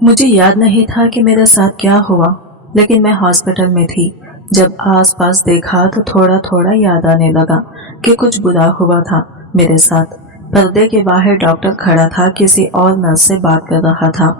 मुझे याद नहीं था कि मेरे साथ क्या हुआ, लेकिन मैं हॉस्पिटल में थी। जब आसपास देखा तो थोड़ा थोड़ा याद आने लगा कि कुछ बुरा हुआ था मेरे साथ। पर्दे के बाहर डॉक्टर खड़ा था, किसी और नर्स से बात कर रहा था।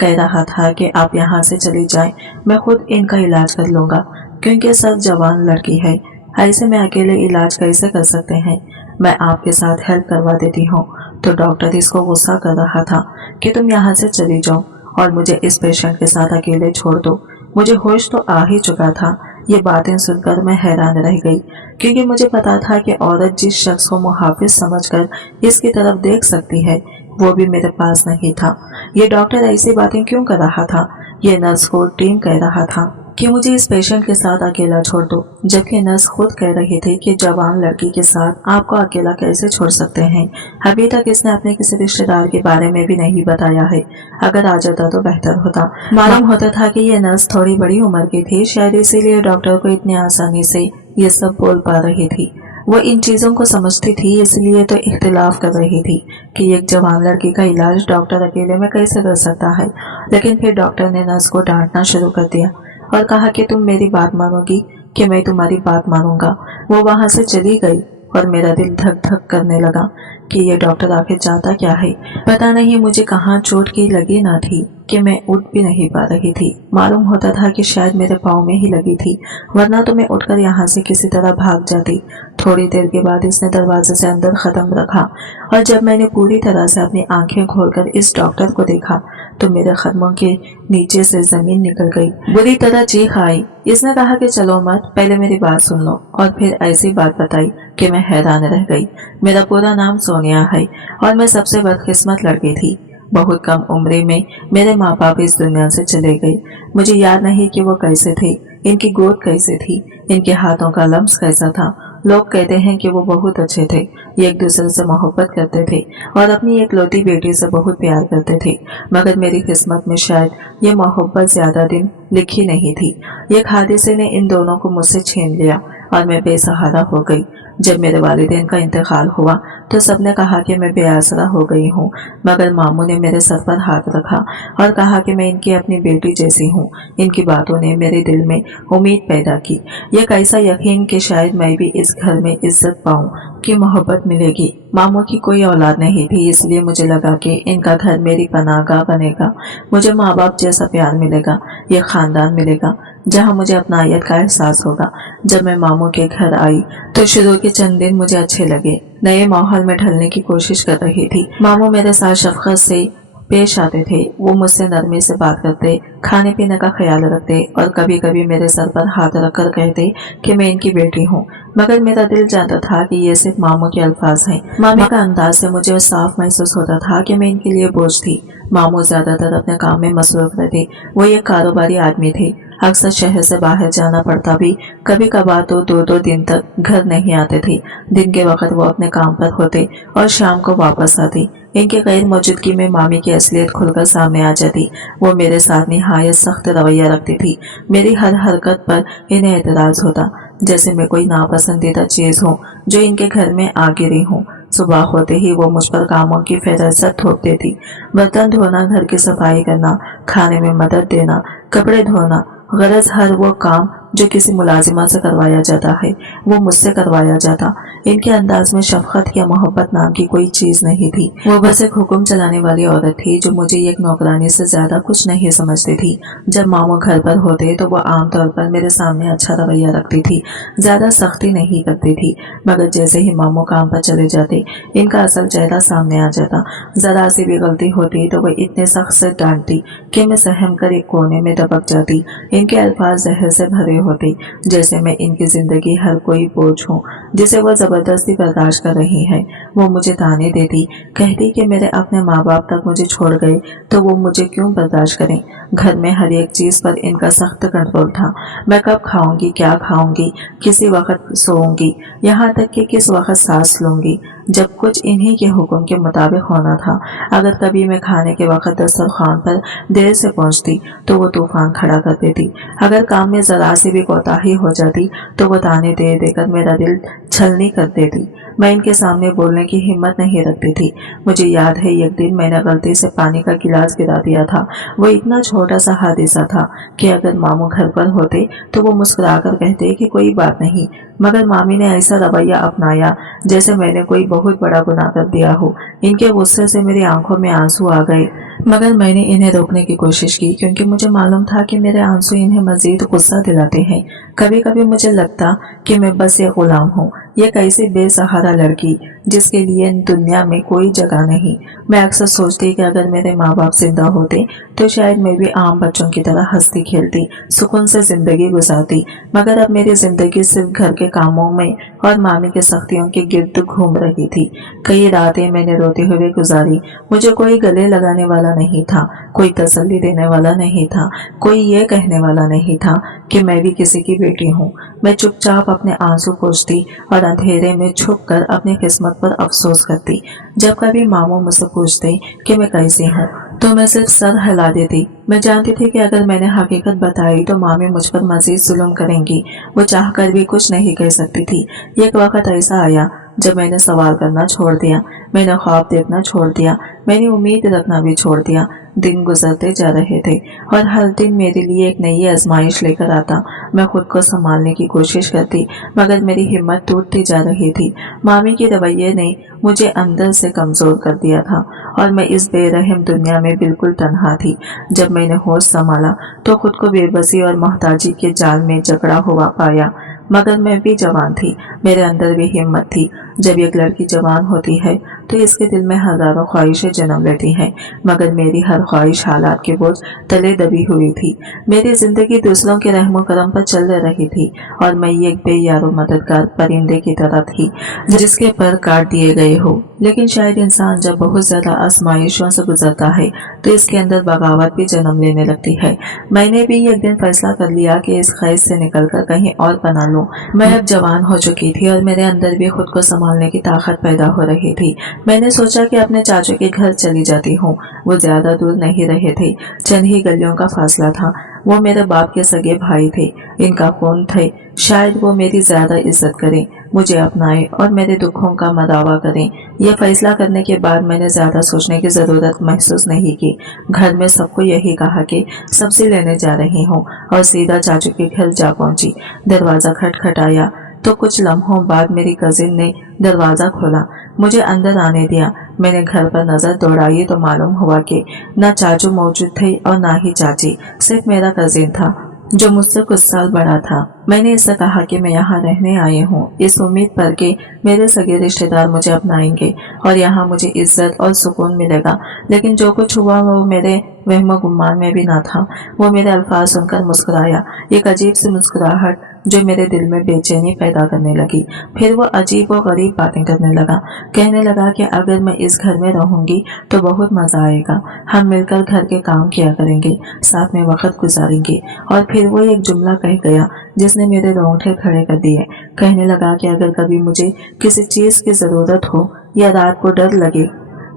कह रहा था कि आप यहाँ से चली जाएं, मैं खुद इनका इलाज कर लूँगा, क्योंकि सब जवान लड़की है। ऐसे में अकेले इलाज कैसे कर सकते हैं? मैं आपके साथ हेल्प करवा देती हूँ। तो डॉक्टर इसको गुस्सा कर रहा था कि तुम यहाँ से चली जाओ और मुझे इस पेशेंट के साथ अकेले छोड़ दो। मुझे होश तो आ ही चुका था। ये बातें सुनकर मैं हैरान रह गई, क्योंकि मुझे पता था कि औरत जिस शख्स को मुहाफिज समझकर इसकी तरफ देख सकती है, वो भी मेरे पास नहीं था। ये डॉक्टर ऐसी बातें क्यों कर रहा था? ये नर्स को टीम कह रहा था कि मुझे इस पेशेंट के साथ अकेला छोड़ दो, जबकि नर्स खुद कह रही थी कि जवान लड़की के साथ आपको अकेला कैसे छोड़ सकते हैं। अभी तक इसने अपने किसी रिश्तेदार के बारे में भी नहीं बताया है। अगर आ जाता तो बेहतर होता। मालूम होता था कि ये नर्स थोड़ी बड़ी उम्र की थी, शायद इसीलिए डॉक्टर को इतनी आसानी से ये सब बोल पा रही थी। वो इन चीजों को समझती थी, इसलिए तो इख्तिलाफ कर रही थी कि एक जवान लड़की का इलाज डॉक्टर अकेले में कैसे कर सकता है। लेकिन फिर डॉक्टर ने नर्स को डांटना शुरू कर दिया और कहा कि तुम मेरी बात मानोगी कि मैं तुम्हारी बात मानूंगा। वो वहां से चली गई और मेरा दिल धक धक करने लगा कि ये डॉक्टर आखिर चाहता क्या है। पता नहीं मुझे कहाँ चोट की लगी ना थी कि मैं उठ भी नहीं पा रही थी। मालूम होता था कि शायद मेरे पाँव में ही लगी थी, वरना तो मैं उठकर यहाँ से किसी तरह भाग जाती। थोड़ी देर के बाद इसने दरवाजे से अंदर कदम रखा और जब मैंने पूरी तरह से अपनी आंखें खोलकर इस डॉक्टर को देखा तो मेरे कदमों के नीचे से जमीन निकल गई। बुरी तरह चीख आई। इसने कहा कि चलो मत, पहले मेरी बात सुन लो, और फिर ऐसी बात बताई कि मैं हैरान रह गई। मेरा पूरा नाम सोनिया है और मैं सबसे बदकिस्मत लड़की थी। बहुत कम उम्र में मेरे माँ बाप इस दुनिया से चले गए। मुझे याद नहीं कि वो कैसे थे, इनकी गोद कैसे थी, इनके हाथों का लम्स कैसा था। लोग कहते हैं कि वो बहुत अच्छे थे, ये एक दूसरे से मोहब्बत करते थे और अपनी एक लौती बेटी से बहुत प्यार करते थे। मगर मेरी किस्मत में शायद ये मोहब्बत ज्यादा दिन लिखी नहीं थी। एक हादसे ने इन दोनों को मुझसे छीन लिया और मैं बेसहारा हो गई। जब मेरे वालिदैन का इंतकाल हुआ तो सबने कहा कि मैं बेआसरा हो गई हूँ, मगर मामू ने मेरे सर पर हाथ रखा और कहा कि मैं इनकी अपनी बेटी जैसी हूँ। इनकी बातों ने मेरे दिल में उम्मीद पैदा की, एक ऐसा यकीन कि शायद मैं भी इस घर में इज्जत पाऊँ, कि मोहब्बत मिलेगी। मामू की कोई औलाद नहीं थी, इसलिए मुझे लगा कि इनका घर मेरी पनाहगाह बनेगा। मुझे माँ बाप जैसा प्यार मिलेगा, ये खानदान मिलेगा जहाँ मुझे अपनायत का एहसास होगा। जब मैं मामू के घर आई तो शुरू के चंद दिन मुझे अच्छे लगे। नए माहौल में ढलने की कोशिश कर रही थी। मामू मेरे साथ शफकत से पेश आते थे। वो मुझसे नरमी से बात करते, खाने पीने का ख्याल रखते और कभी कभी मेरे सर पर हाथ रखकर कहते कि मैं इनकी बेटी हूँ। मगर मेरा दिल जानता था कि ये सिर्फ मामू के अल्फाज हैं। मामी का अंदाज से मुझे साफ महसूस होता था कि मैं इनके लिए बोझ थी। मामू ज्यादातर अपने काम में मसरूफ रहते। वो एक कारोबारी आदमी थे। अक्सर शहर से बाहर जाना पड़ता भी, कभी कभार तो दो दो दिन तक घर नहीं आते थे। दिन के वक्त वो अपने काम पर होते और शाम को वापस आती। इनकी गैर मौजूदगी में मामी की असलियत खुलकर सामने आ जाती। वो मेरे साथ निहायत सख्त रवैया रखती थी। मेरी हर हरकत पर इन्हें एतराज होता, जैसे मैं कोई नापसंदीदा चीज हूँ जो इनके घर में आ गिरी हूँ। सुबह होते ही वो मुझ पर कामों की फेरस्त थोप देती। बर्तन धोना, घर की सफाई करना, खाने में मदद देना, कपड़े धोना, गरज हर वो काम जो किसी मुलाजिमा से करवाया जाता है वो मुझसे करवाया जाता। इनके अंदाज में शफकत या मोहब्बत नाम की कोई चीज नहीं थी। वो बस एक हुक्म चलाने वाली औरत थी जो मुझे एक नौकरानी से ज्यादा कुछ नहीं समझती थी। जब मामू घर पर होते तो वो आमतौर पर मेरे सामने अच्छा रवैया रखती थी, ज्यादा सख्ती नहीं करती थी। मगर जैसे ही मामू काम पर चले जाते इनका असल चेहरा सामने आ जाता। जरा सी भी गलती होती तो वो इतने सख्त से डांटती कि मैं सहम कर एक कोने में दबक जाती। इनके अल्फाज जहर से भरे होते, जैसे मैं इनकी जिंदगी हर कोई बोझ हूँ जिसे वो जबरदस्ती बर्दाश्त कर रही है। वो मुझे ताने देती, कहती कि मेरे अपने माँ बाप तक मुझे छोड़ गए तो वो मुझे क्यों बर्दाश्त करें। घर में हर एक चीज पर इनका सख्त कंट्रोल था। मैं कब खाऊंगी, क्या खाऊंगी, किसी वक्त सोऊंगी, यहाँ तक कि किस वक्त सांस लूंगी, जब कुछ इन्हीं के हुक्म के मुताबिक होना था। अगर कभी मैं खाने के वक्त दस्तरखान पर देर से पहुंचती तो वो तूफान खड़ा कर देती। अगर काम में जरा सी भी कोताही हो जाती तो वो ताने दे देकर मेरा दिल छलनी कर देती। میں ان کے سامنے بولنے کی ہمت نہیں رکھتی تھی۔ مجھے یاد ہے ایک دن میں نے غلطی سے پانی کا گلاس گرا دیا تھا۔ وہ اتنا چھوٹا سا حادثہ تھا کہ اگر ماموں گھر پر ہوتے تو وہ مسکرا کر کہتے کہ کوئی بات نہیں، مگر مامی نے ایسا رویہ اپنایا جیسے میں نے کوئی بہت بڑا گناہ کر دیا ہو۔ ان کے غصے سے میری آنکھوں میں آنسو آ گئے، مگر میں نے انہیں روکنے کی کوشش کی کیونکہ مجھے معلوم تھا کہ میرے آنسو انہیں مزید غصہ دلاتے ہیں۔ کبھی کبھی مجھے لگتا کہ میں بس ایک غلام ہوں، ایک ایسی بے سہارا لڑکی جس کے لیے دنیا میں کوئی جگہ نہیں۔ میں اکثر سوچتی کہ اگر میرے ماں باپ زندہ ہوتے تو شاید میں بھی عام بچوں کی طرح ہنستی کھیلتی، سکون سے زندگی گزارتی، مگر اب میری زندگی صرف گھر کے کاموں میں اور مامی کے سختیوں کے گرد گھوم رہی تھی۔ کئی راتیں میں نے روتے ہوئے گزاری۔ مجھے کوئی گلے لگانے والا نہیں تھا، کوئی تسلی دینے والا نہیں تھا، کوئی یہ کہنے والا نہیں تھا کہ میں بھی کسی کی بیٹی ہوں۔ میں چپ چاپ اپنے آنسو پوچھتی اور اندھیرے میں چھپ کر اپنی قسمت پر افسوس کرتی۔ جب کبھی ماموں مجھ سے پوچھتے کہ میں کیسی ہوں تو میں صرف سر ہلا دیتی۔ میں جانتی تھی کہ اگر میں نے حقیقت بتائی تو مامی مجھ پر مزید ظلم کریں گی۔ وہ چاہ کر بھی کچھ نہیں کہہ سکتی تھی۔ ایک وقت ایسا آیا جب میں نے سوال کرنا چھوڑ دیا، میں نے خواب دیکھنا چھوڑ دیا، میں نے امید رکھنا بھی چھوڑ دیا۔ دن گزرتے جا رہے تھے اور ہر دن میرے لیے ایک نئی آزمائش لے کر آتا۔ میں خود کو سنبھالنے کی کوشش کرتی مگر میری ہمت ٹوٹتی جا رہی تھی۔ مامی کے رویے نے مجھے اندر سے کمزور کر دیا تھا اور میں اس بے رحم دنیا میں بالکل تنہا تھی۔ جب میں نے ہوش سنبھالا تو خود کو بے بسی اور محتاجی کے جال میں جکڑا ہوا پایا، مگر میں بھی جوان تھی، میرے اندر بھی ہمت تھی۔ جب ایک لڑکی جوان ہوتی ہے تو اس کے دل میں ہزاروں خواہشیں جنم لیتی ہیں، مگر میری ہر خواہش حالات کے بوجھ تلے دبی ہوئی تھی۔ میری زندگی دوسروں کے رحم و کرم پر چل رہی تھی اور میں ایک بے یار و مددگار پرندے کی طرح تھی جس کے پر کاٹ دیے گئے ہو۔ لیکن شاید انسان جب بہت زیادہ آزمائشوں سے گزرتا ہے تو اس کے اندر بغاوت بھی جنم لینے لگتی ہے۔ میں نے بھی ایک دن فیصلہ کر لیا کہ اس قید سے نکل کر کہیں اور پناہ لوں۔ میں اب جوان ہو چکی تھی اور میرے اندر بھی خود کو سنبھالنے کی طاقت پیدا ہو رہی تھی۔ میں نے سوچا کہ اپنے چاچو کے گھر چلی جاتی ہوں۔ وہ زیادہ دور نہیں رہے تھے، چند ہی گلیوں کا فاصلہ تھا۔ وہ میرے باپ کے سگے بھائی تھے، ان کا خون تھے۔ شاید وہ میری زیادہ عزت کریں، مجھے اپنائیں اور میرے دکھوں کا مداوا کریں۔ یہ فیصلہ کرنے کے بعد میں نے زیادہ سوچنے کی ضرورت محسوس نہیں کی۔ گھر میں سب کو یہی کہا کہ سبزی لینے جا رہی ہوں اور سیدھا چاچو کے گھر جا پہنچی۔ دروازہ کھٹکھٹایا تو کچھ لمحوں بعد میری کزن نے دروازہ کھولا، مجھے اندر آنے دیا۔ میں نے گھر پر نظر دوڑائی تو معلوم ہوا کہ نہ چاچو موجود تھے اور نہ ہی چاچی، صرف میرا کزن تھا جو مجھ سے کچھ سال بڑا تھا۔ میں نے اس سے کہا کہ میں یہاں رہنے آئی ہوں اس امید پر کہ میرے سگے رشتے دار مجھے اپنائیں گے اور یہاں مجھے عزت اور سکون ملے گا، لیکن جو کچھ ہوا وہ میرے وہم و گمان میں بھی نہ تھا۔ وہ میرے الفاظ سن کر مسکرایا، ایک عجیب سی مسکراہٹ جو میرے دل میں بے چینی پیدا کرنے لگی۔ پھر وہ عجیب و غریب باتیں کرنے لگا، کہنے لگا کہ اگر میں اس گھر میں رہوں گی تو بہت مزہ آئے گا، ہم مل کر گھر کے کام کیا کریں گے، ساتھ میں وقت گزاریں گے۔ اور پھر وہ ایک جملہ کہہ گیا جس نے میرے رونگٹے کھڑے کر دیے۔ کہنے لگا کہ اگر کبھی مجھے کسی چیز کی ضرورت ہو یا رات کو ڈر لگے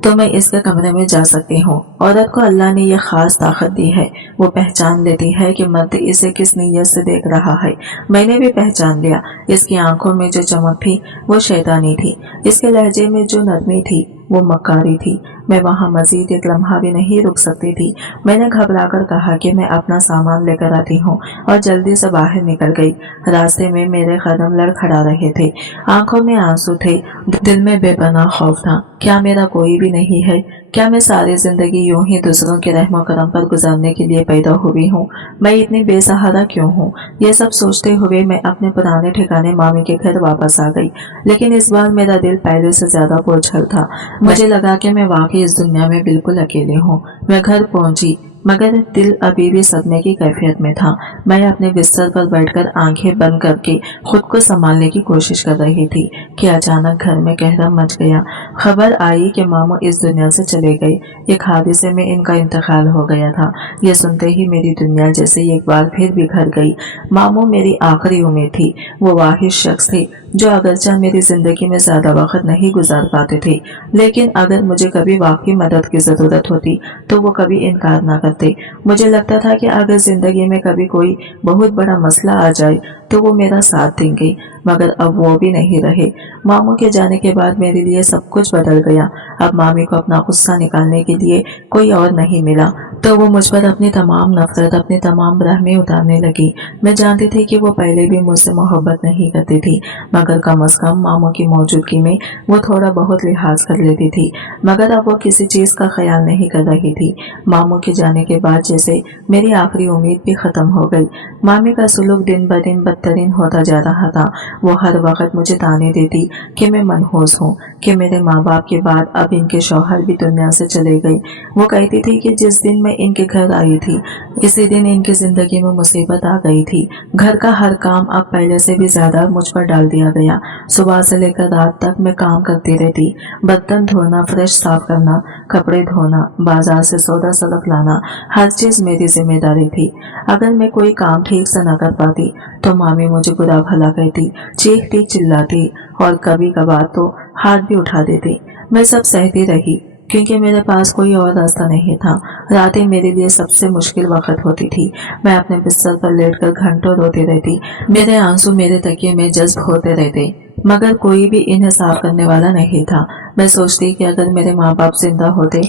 تو میں اس کے کمرے میں جا سکتی ہوں۔ عورت کو اللہ نے یہ خاص طاقت دی ہے، وہ پہچان لیتی ہے کہ مرد اسے کس نیت سے دیکھ رہا ہے۔ میں نے بھی پہچان لیا، اس کی آنکھوں میں جو چمک تھی وہ شیطانی تھی، اس کے لہجے میں جو نرمی تھی وہ مکاری تھی۔ میں وہاں مزید ایک لمحہ بھی نہیں رک سکتی تھی۔ میں نے گھبرا کر کہا کہ میں اپنا سامان لے کر آتی ہوں اور جلدی سے باہر نکل گئی۔ راستے میں میرے قدم لڑکھڑا رہے تھے، آنکھوں میں آنسو تھے، دل میں بے پناہ خوف تھا۔ کیا میرا کوئی بھی نہیں ہے؟ کیا میں ساری زندگی یوں ہی دوسروں کے رحم و کرم پر گزارنے کے لیے پیدا ہوئی ہوں؟ میں اتنی بے سہارا کیوں ہوں؟ یہ سب سوچتے ہوئے میں اپنے پرانے ٹھکانے مامی کے گھر واپس آ گئی، لیکن اس بار میرا دل پہلے سے زیادہ بوجھل تھا۔ مجھے لگا کہ میں واقعی اس دنیا میں بالکل اکیلے ہوں۔ میں گھر پہنچی مگر دل ابھی بھی صدمے کی کیفیت میں تھا۔ میں اپنے بستر پر بیٹھ کر آنکھیں بند کر کے خود کو سنبھالنے کی کوشش کر رہی تھی کہ اچانک گھر میں قہرم مچ گیا۔ خبر آئی کہ ماموں اس دنیا سے چلے گئے، ایک حادثے میں ان کا انتقال ہو گیا تھا۔ یہ سنتے ہی میری دنیا جیسے ایک بار پھر بکھر گئی۔ ماموں میری آخری امید تھی، وہ واحد شخص تھے جو اگرچہ میری زندگی میں زیادہ وقت نہیں گزار پاتے تھے، لیکن اگر مجھے کبھی واقعی مدد کی ضرورت ہوتی تو وہ کبھی انکار نہ کرتے करते। मुझे लगता था कि अगर जिंदगी में कभी कोई बहुत बड़ा मसला आ जाए तो वो मेरा साथ देंगे, मगर अब वो भी नहीं रहे। मामू के जाने के बाद मेरे लिए सब कुछ बदल गया। अब मामी को अपना गुस्सा निकालने के लिए कोई और नहीं मिला, तो वो मुझ पर अपनी तमाम नफरत, अपनी तमाम रहमी उतारने लगी। मैं जानती थी कि वो पहले भी मुझसे मोहब्बत नहीं करती थी, मगर कम से कम मामू की मौजूदगी में वो थोड़ा बहुत लिहाज कर लेती थी। मगर अब वो किसी चीज का ख्याल नहीं कर रही थी। मामू के जाने के बाद जैसे मेरी आखिरी उम्मीद भी खत्म हो गई। मामी का सुलूक दिन ब दिन बदतरीन होता जा रहा था। वो हर वक्त मुझे ताने देती कि मैं मनहूस हूँ, कि मेरे माँ बाप के बाद अब इनके शौहर भी दुनिया से चले गए। वो कहती थी कि जिस दिन मैं इनके घर आई थी इसी दिन इनकी जिंदगी में मुसीबत आ गई थी। घर का हर काम अब पहले से भी ज्यादा मुझ पर डाल दिया गया। सुबह से लेकर रात तक मैं काम करती रहती। बर्तन धोना, फ्रेश साफ करना, कपड़े धोना, बाजार से सौदा सलक लाना, हर चीज मेरी जिम्मेदारी थी। अगर मैं कोई काम ठीक से न कर पाती तो मामी मुझे बुरा भला कहती, चीखती, चिल्लाती और कभी कभार तो हाथ भी उठा देती। मैं सब सहती रही क्योंकि मेरे पास कोई और रास्ता नहीं था। रातें मेरे लिए सबसे मुश्किल वक्त होती थी। मैं अपने बिस्तर पर लेटकर घंटों रोती रहती। मेरे आंसू मेरे तकिए में जज्ब होते रहते, मगर कोई भी इन्हें साफ करने वाला नहीं था। मैं सोचती कि अगर मेरे माँ बाप जिंदा होते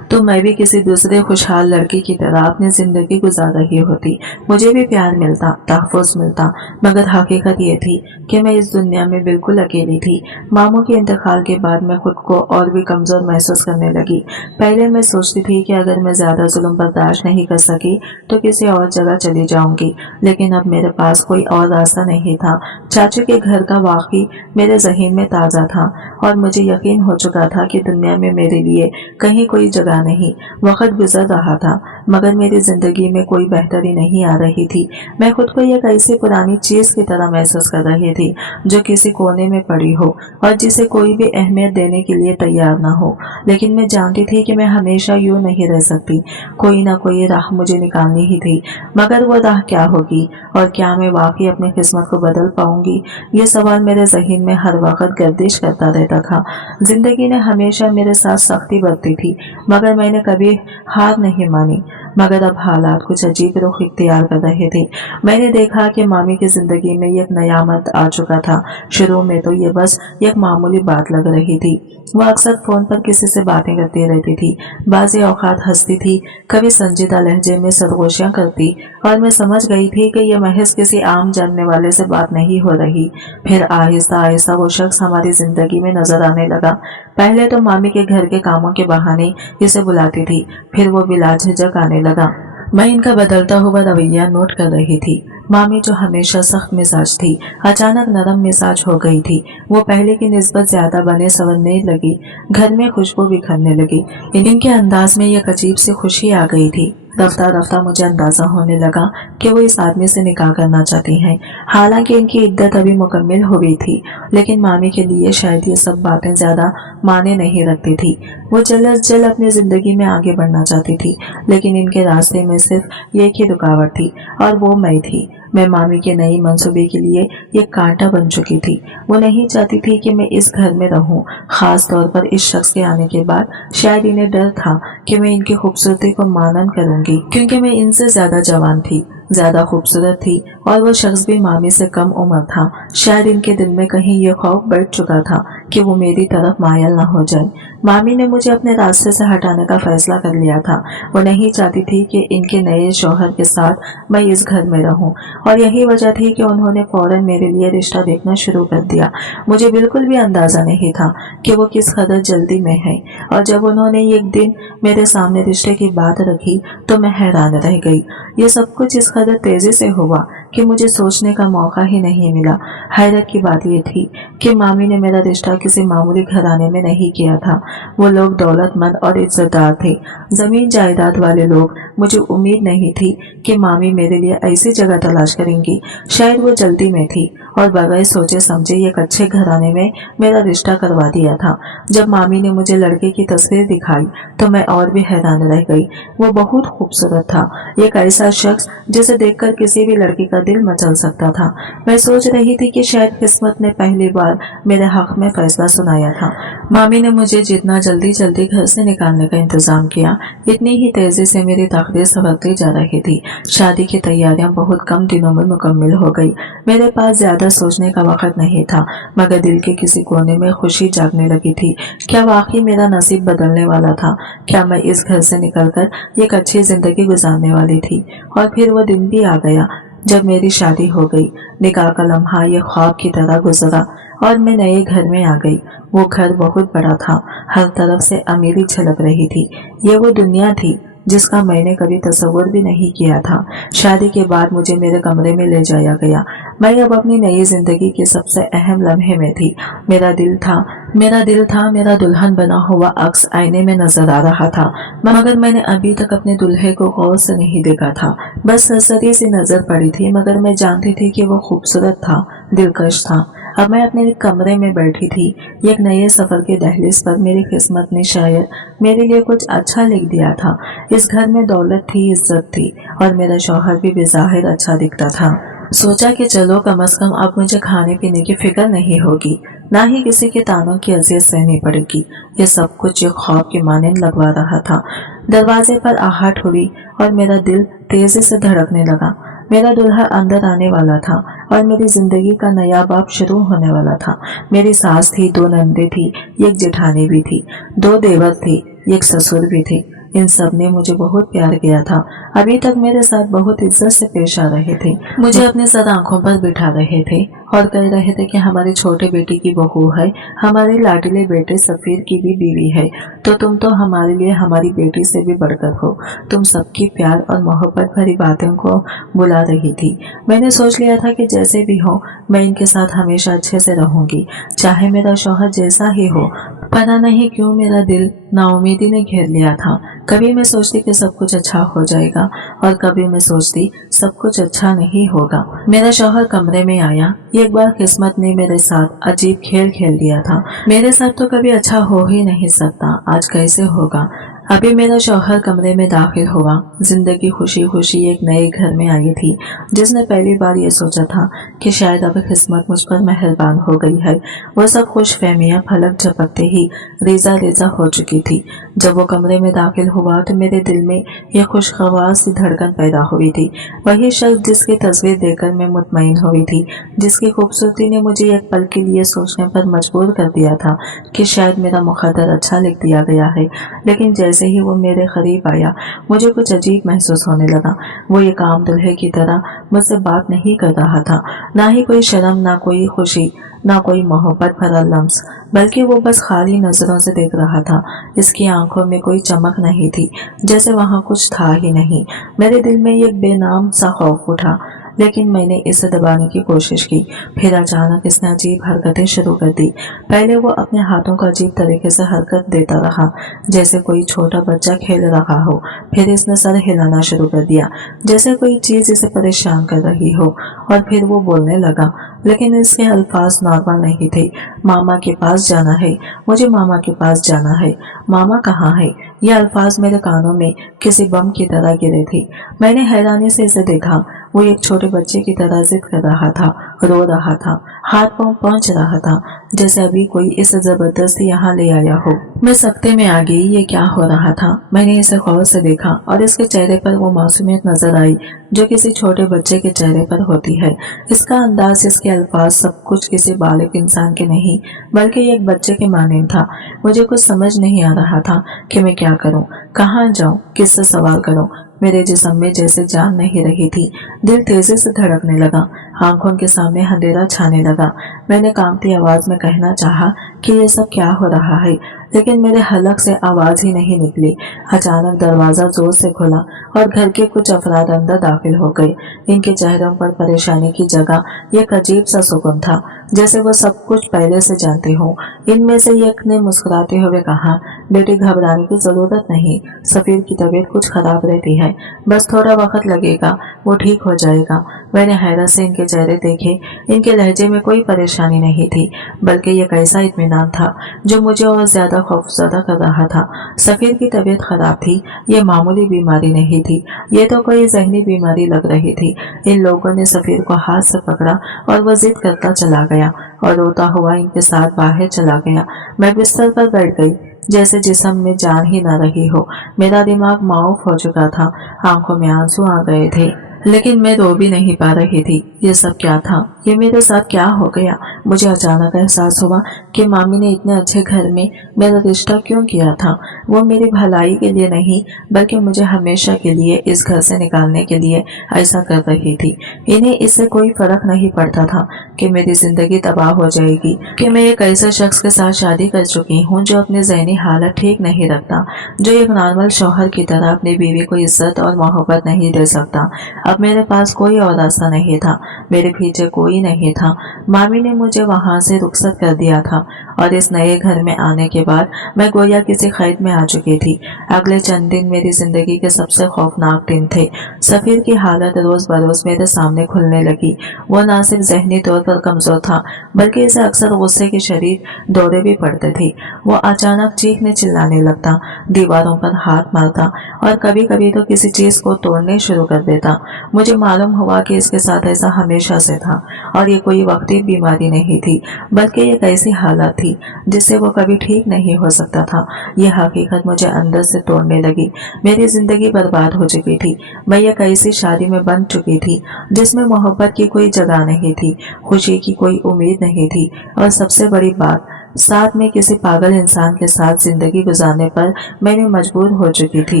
तो मैं भी किसी दूसरे खुशहाल लड़की की तरह अपनी जिंदगी गुजार रही होती। मुझे भी प्यार मिलता, तहफ़्फ़ुज़ मिलता, मगर हकीकत ये थी कि मैं इस दुनिया में बिल्कुल अकेली थी। मामू के इंतकाल के बाद मैं खुद को और भी कमजोर महसूस करने लगी। पहले मैं सोचती थी कि अगर मैं ज्यादा जुल्म बर्दाश्त नहीं कर सकी तो किसी और जगह चली जाऊंगी, लेकिन अब मेरे पास कोई और रास्ता नहीं था। चाचू के घर का वाकई मेरे ज़हन में ताज़ा था और मुझे यकीन हो चुका था कि दुनिया में मेरे लिए कहीं कोई जगह नहीं। वक्त गुजर रहा था मगर मेरी जिंदगी में कोई बेहतरी नहीं आ रही थी। मैं खुद को एक ऐसी पुरानी चीज की तरह महसूस कर रही थी जो किसी कोने में पड़ी हो और जिसे कोई भी अहमियत देने के लिए तैयार न हो। लेकिन मैं जानती थी कि मैं हमेशा यूं नहीं रह सकती। कोई ना कोई राह मुझे निकालनी ही थी, मगर वो राह क्या होगी और क्या मैं वाकई अपनी किस्मत को बदल पाऊंगी, ये सवाल मेरे जहन में हर वक्त गर्दिश करता रहता था। जिंदगी ने हमेशा मेरे साथ सख्ती बरती थी मगर मैंने कभी हार नहीं मानी। मगर अब हालात कुछ अजीब रुख इख्तियार कर रहे थे। मैंने देखा कि मामी की जिंदगी में एक नया मर्द आ चुका था। शुरू में तो ये बस एक मामूली बात लग रही थी। वह अक्सर फोन पर किसी से बातें करती रहती थी, बाज़ी औकात हंसती थी, कभी संजीदा लहजे में सरगोशियां करती और मैं समझ गई थी कि यह महज किसी आम जानने वाले से बात नहीं हो रही। फिर आहिस्ता आहिस्ता वो शख्स हमारी जिंदगी में नजर आने लगा। पहले तो मामी के घर के कामों के बहाने इसे बुलाती थी, फिर वो बिला झिझक आने लगा। मैं इनका बदलता हुआ रवैया नोट कर रही थी। मामी जो हमेशा सख्त मिजाज थी अचानक नरम मिजाज हो गई थी। वो पहले की निस्बत ज्यादा बने संवरने लगी, घर में खुशबू बिखरने लगी। इनके अंदाज में एक अजीब सी खुशी आ गई थी। रफ्ता रफ्ता मुझे अंदाजा होने लगा कि वो इस आदमी से निकाह करना चाहती हैं। हालांकि इनकी इद्दत अभी मुकम्मिल हो गई थी, लेकिन मामी के लिए शायद ये सब बातें ज्यादा माने नहीं रखती थी। वो जल्द अज जल्द अपनी जिंदगी में आगे बढ़ना चाहती थी, लेकिन इनके रास्ते में सिर्फ एक ही रुकावट थी और वो मैं थी। मैं मामी के नई मंसूबे के लिए एक कांटा बन चुकी थी। वो नहीं चाहती थी कि मैं इस घर में रहूं, खास तौर पर इस शख्स के आने के बाद। शायद इन्हें डर था कि मैं इनकी खूबसूरती को मानन करूंगी, क्योंकि मैं इनसे ज्यादा जवान थी, ज्यादा खूबसूरत थी और वो शख्स भी मामी से कम उम्र था। शायद इनके दिल में कहीं ये खौफ बैठ चुका था कि वो मेरी तरफ मायल न हो जाए। मामी ने मुझे अपने रास्ते से हटाने का फैसला कर लिया था। वो नहीं चाहती थी कि इनके नए शौहर के साथ मैं इस घर में रहूं और यही वजह थी कि उन्होंने फौरन मेरे लिए रिश्ता देखना शुरू कर दिया। मुझे बिल्कुल भी अंदाजा नहीं था कि वो किस कदर जल्दी में है और जब उन्होंने एक दिन मेरे सामने रिश्ते की बात रखी तो मैं हैरान रह गई। ये सब कुछ इस कदर तेजी से हुआ कि मुझे सोचने का मौका ही नहीं मिला। हैरत की बात यह थी कि मामी ने मेरा रिश्ता किसी मामूली घराने में नहीं किया था। वो लोग दौलतमंद और इज्जतदार थे, जमीन जायदाद वाले लोग। मुझे उम्मीद नहीं थी कि मामी मेरे लिए ऐसी जगह तलाश करेंगी। शायद वो जल्दी में थी और बगैर सोचे समझे एक अच्छे घराने में मेरा रिश्ता करवा दिया था। जब मामी ने मुझे लड़के की तस्वीर दिखाई तो मैं और भी हैरान रह गई। वो बहुत खूबसूरत था, एक ऐसा शख्स जिसे देखकर किसी भी लड़की का दिल मचल सकता था। मैं सोच रही थी कि शायद किस्मत ने पहली बार मेरे हक में फैसला सुनाया था। मामी ने मुझे जितना जल्दी जल्दी घर से निकालने का इंतजाम किया, इतनी ही तेजी से मेरी तकदीर संवरती जा रही थी। शादी की तैयारियां बहुत कम दिनों में मुकम्मल हो गई। मेरे पास ज्यादा सोचने का वक्त नहीं था, मगर दिल के किसी कोने में खुशी जागने लगी थी। क्या वाकई मेरा नसीब बदलने वाला था? क्या मैं इस घर से निकलकर एक अच्छी जिंदगी गुजारने वाली थी? और फिर वो दिन भी आ गया जब मेरी शादी हो गई। निकाह का लम्हा ये ख्वाब की तरह गुजरा और मैं नए घर में आ गई। वो घर बहुत बड़ा था, हर तरफ से अमीरी झलक रही थी। ये वो दुनिया थी जिसका मैंने कभी तस्वुर भी नहीं किया था। शादी के बाद मुझे मेरे कमरे में ले जाया गया। मैं अब अपनी नई जिंदगी के सबसे अहम लम्हे में थी। मेरा दिल था मेरा दुल्हन बना हुआ अक्स आईने में नजर आ रहा था, मगर मैंने अभी तक अपने दूल्हे को गौर से नहीं देखा था। बस सरसरी सी नजर पड़ी थी, मगर मैं जानती थी कि वो खूबसूरत था, दिलकश था। अब मैं अपने कमरे में बैठी थी, एक नए सफर के दहलीज पर। मेरी किस्मत ने शायद मेरे लिए कुछ अच्छा लिख दिया था। इस घर में दौलत थी, इज्जत थी, और मेरा शौहर भी बेज़ाहिर अच्छा दिखता था। सोचा कि चलो कम से कम अब मुझे खाने पीने की फिक्र नहीं होगी, ना ही किसी के तानों की अजियत सहनी पड़ेगी। ये सब कुछ एक ख्वाब के मानंद लगवा रहा था। दरवाजे पर आहट हुई और मेरा दिल तेजी से धड़कने लगा। मेरा दूल्हा अंदर आने वाला था और मेरी जिंदगी का नया बाब शुरू होने वाला था। मेरी सास थी, 2 नंदे थी, एक जेठानी भी थी, 2 देवर थे, एक ससुर भी थे। इन सब ने मुझे बहुत प्यार किया था। अभी तक मेरे साथ बहुत इज्जत से पेश आ रहे थे, मुझे अपने साथ आंखों पर बिठा रहे थे और कह रहे थे कि हमारी छोटे बेटी की बहू है, हमारे लाडले बेटे सफीर की भी बीवी है, तो तुम तो हमारे लिए हमारी बेटी से भी बढ़कर हो। तुम सबकी प्यार और मोहब्बत भरी बातों को बुला रही थी। मैंने सोच लिया था कि जैसे भी हो मैं इनके साथ हमेशा अच्छे से रहूंगी, चाहे मेरा शौहर जैसा ही हो। पता नहीं क्यों मेरा दिल नाउमीदी ने घेर लिया था। कभी मैं सोचती कि सब कुछ अच्छा हो जाएगा और कभी मैं सोचती सब कुछ अच्छा नहीं होगा। मेरा शौहर कमरे में आया। एक बार किस्मत ने मेरे साथ अजीब खेल खेल दिया था। मेरे साथ तो कभी अच्छा हो ही नहीं सकता, आज कैसे होगा। अभी मेरा शौहर कमरे में दाखिल हुआ। जिंदगी खुशी खुशी एक नए घर में आई थी, जिसने पहली बार ये सोचा था कि शायद अब किस्मत मुझ पर मेहरबान हो गई है। वो सब खुश फहमियां फलक झपकते ही रेजा रेजा हो चुकी थी। जब वो कमरे में दाखिल हुआ तो मेरे दिल में यह खुशगवार सी धड़कन पैदा हुई थी। वही शख्स जिसकी तस्वीर देखकर मैं मुतमईन हुई थी, जिसकी खूबसूरती ने मुझे एक पल के लिए सोचने पर मजबूर कर दिया था कि शायद मेरा मुकद्दर अच्छा लिख दिया गया है। लेकिन जैसे ही वो मेरे करीब आया, मुझे कुछ अजीब महसूस होने लगा। वो एक आम दूल्हे की तरह मुझसे बात नहीं कर रहा था, ना ही कोई शर्म, ना कोई खुशी, ना कोई मोहब्बत भरा लम्स, बल्कि वो बस खाली नजरों से देख रहा था। इसकी आंखों में कोई चमक नहीं थी, जैसे वहां कुछ था ही नहीं। मेरे दिल में एक बेनाम सा खौफ उठा, लेकिन मैंने इसे दबाने की कोशिश की। फिर अचानक इसने अजीब हरकतें शुरू कर दी। पहले वो अपने हाथों का अजीब तरीके से हरकत देता रहा, जैसे कोई छोटा बच्चा खेल रहा हो। फिर इसने सर हिलाना शुरू कर दिया, जैसे कोई चीज इसे परेशान कर रही हो। और फिर वो बोलने लगा, लेकिन इसके अल्फाज नॉर्मल नहीं थे। मामा के पास जाना है, मुझे मामा के पास जाना है। मामा कहाँ है? ये अल्फाज मेरे कानों में किसी बम की तरह गिरे थे। मैंने हैरानी से इसे देखा। वो एक छोटे बच्चे की तरह जिद कर रहा था, रो रहा था, हाथ पांव पहुंच रहा था, जैसे अभी कोई इसे जबरदस्ती यहाँ ले आया हो। मैं सकते में आ गई, ये क्या हो रहा था। मैंने इसे गौर से देखा और इसके चेहरे पर वो मासूमियत नजर आई जो किसी छोटे बच्चे के चेहरे पर होती है। इसका अंदाज, इसके अल्फाज, सब कुछ किसी बालिग इंसान के नहीं बल्कि एक बच्चे के मानंद था। मुझे कुछ समझ नहीं आ रहा था कि मैं क्या करूं, कहाँ जाऊं, किससे सवाल करूं। मेरे जिस्म में जैसे जान नहीं रही थी। दिल तेजी से धड़कने लगा, आंखों के सामने अंधेरा छाने लगा। मैंने कांपती आवाज में कहना चाहा कि ये सब क्या हो रहा है, लेकिन मेरे हलक से आवाज ही नहीं निकली। अचानक दरवाजा जोर से खुला और घर के कुछ अफराद अंदर दाखिल हो गए। इनके चेहरों पर परेशानी की जगह एक अजीब सा सुकून था, जैसे वो सब कुछ पहले से जानते हो। इनमें से एक ने मुस्कुराते हुए कहा, बेटी घबराने की जरूरत नहीं, सफीर की तबीयत कुछ खराब रहती है, बस थोड़ा वक्त लगेगा, वो ठीक हो जाएगा। मैंने हैरत से इनके चेहरे देखे। इनके लहजे में कोई परेशानी नहीं थी, बल्कि एक ऐसा इत्मीनान था जो मुझे और ज्यादा खौफजदा कर रहा था। सफीर की तबीयत खराब थी, ये मामूली बीमारी नहीं थी, ये तो कोई जहनी बीमारी लग रही थी। इन लोगों ने सफीर को हाथ से पकड़ा और वो जिद करता चला गया और रोता हुआ इनके साथ बाहर चला गया। मैं बिस्तर पर बैठ गई, जैसे जिस्म में जान ही न रही हो। मेरा दिमाग माऊफ हो चुका था, आंखों में आंसू आ गए थे, लेकिन मैं रो भी नहीं पा रही थी। ये सब क्या था? ये मेरे साथ क्या हो गया? मुझे अचानक एहसास हुआ कि मामी ने इतने अच्छे घर में मेरा रिश्ता क्यों किया था। वो मेरी भलाई के लिए नहीं, बल्कि मुझे हमेशा के लिए इस घर से निकालने के लिए ऐसा कर रही थी। इन्हें इससे कोई फर्क नहीं पड़ता था कि मेरी जिंदगी तबाह हो जाएगी, कि मैं एक ऐसे शख्स के साथ शादी कर चुकी हूँ जो अपनी ज़हनी हालत ठीक नहीं रखता, जो एक नॉर्मल शौहर की तरह अपनी बीवी को इज्जत और मोहब्बत नहीं दे सकता। अब मेरे पास कोई और रास्ता नहीं था, मेरे पीछे कोई नहीं था। मामी ने मुझे वहां से रुखसत कर दिया था और इस नए घर में आने के बाद मैं गोया किसी कैद में आ चुकी थी। अगले चंद दिन मेरी जिंदगी के सबसे खौफनाक दिन थे। सफीर की हालत रोज बरोज मेरे सामने खुलने लगी। वो न सिर्फ जहनी तौर पर कमजोर था, बल्कि इसे अक्सर गुस्से के शरीर दौरे भी पड़ते थे। वो अचानक चीखने चिल्लाने लगता, दीवारों पर हाथ मारता और कभी कभी तो किसी चीज को तोड़ने शुरू कर देता। मुझे मालूम हुआ कि इसके साथ ऐसा हमेशा से था और ये कोई वक्ती बीमारी नहीं थी, बल्कि एक ऐसी हालत थी जिससे वो कभी ठीक नहीं हो सकता था। यह हकीकत मुझे अंदर से तोड़ने लगी। मेरी जिंदगी बर्बाद हो चुकी थी। मैं एक ऐसी शादी में बंध चुकी थी जिसमें मोहब्बत की कोई जगह नहीं थी, खुशी की कोई उम्मीद नहीं थी और सबसे बड़ी बात, साथ में किसी पागल इंसान के साथ जिंदगी गुजारने पर मैं मजबूर हो चुकी थी।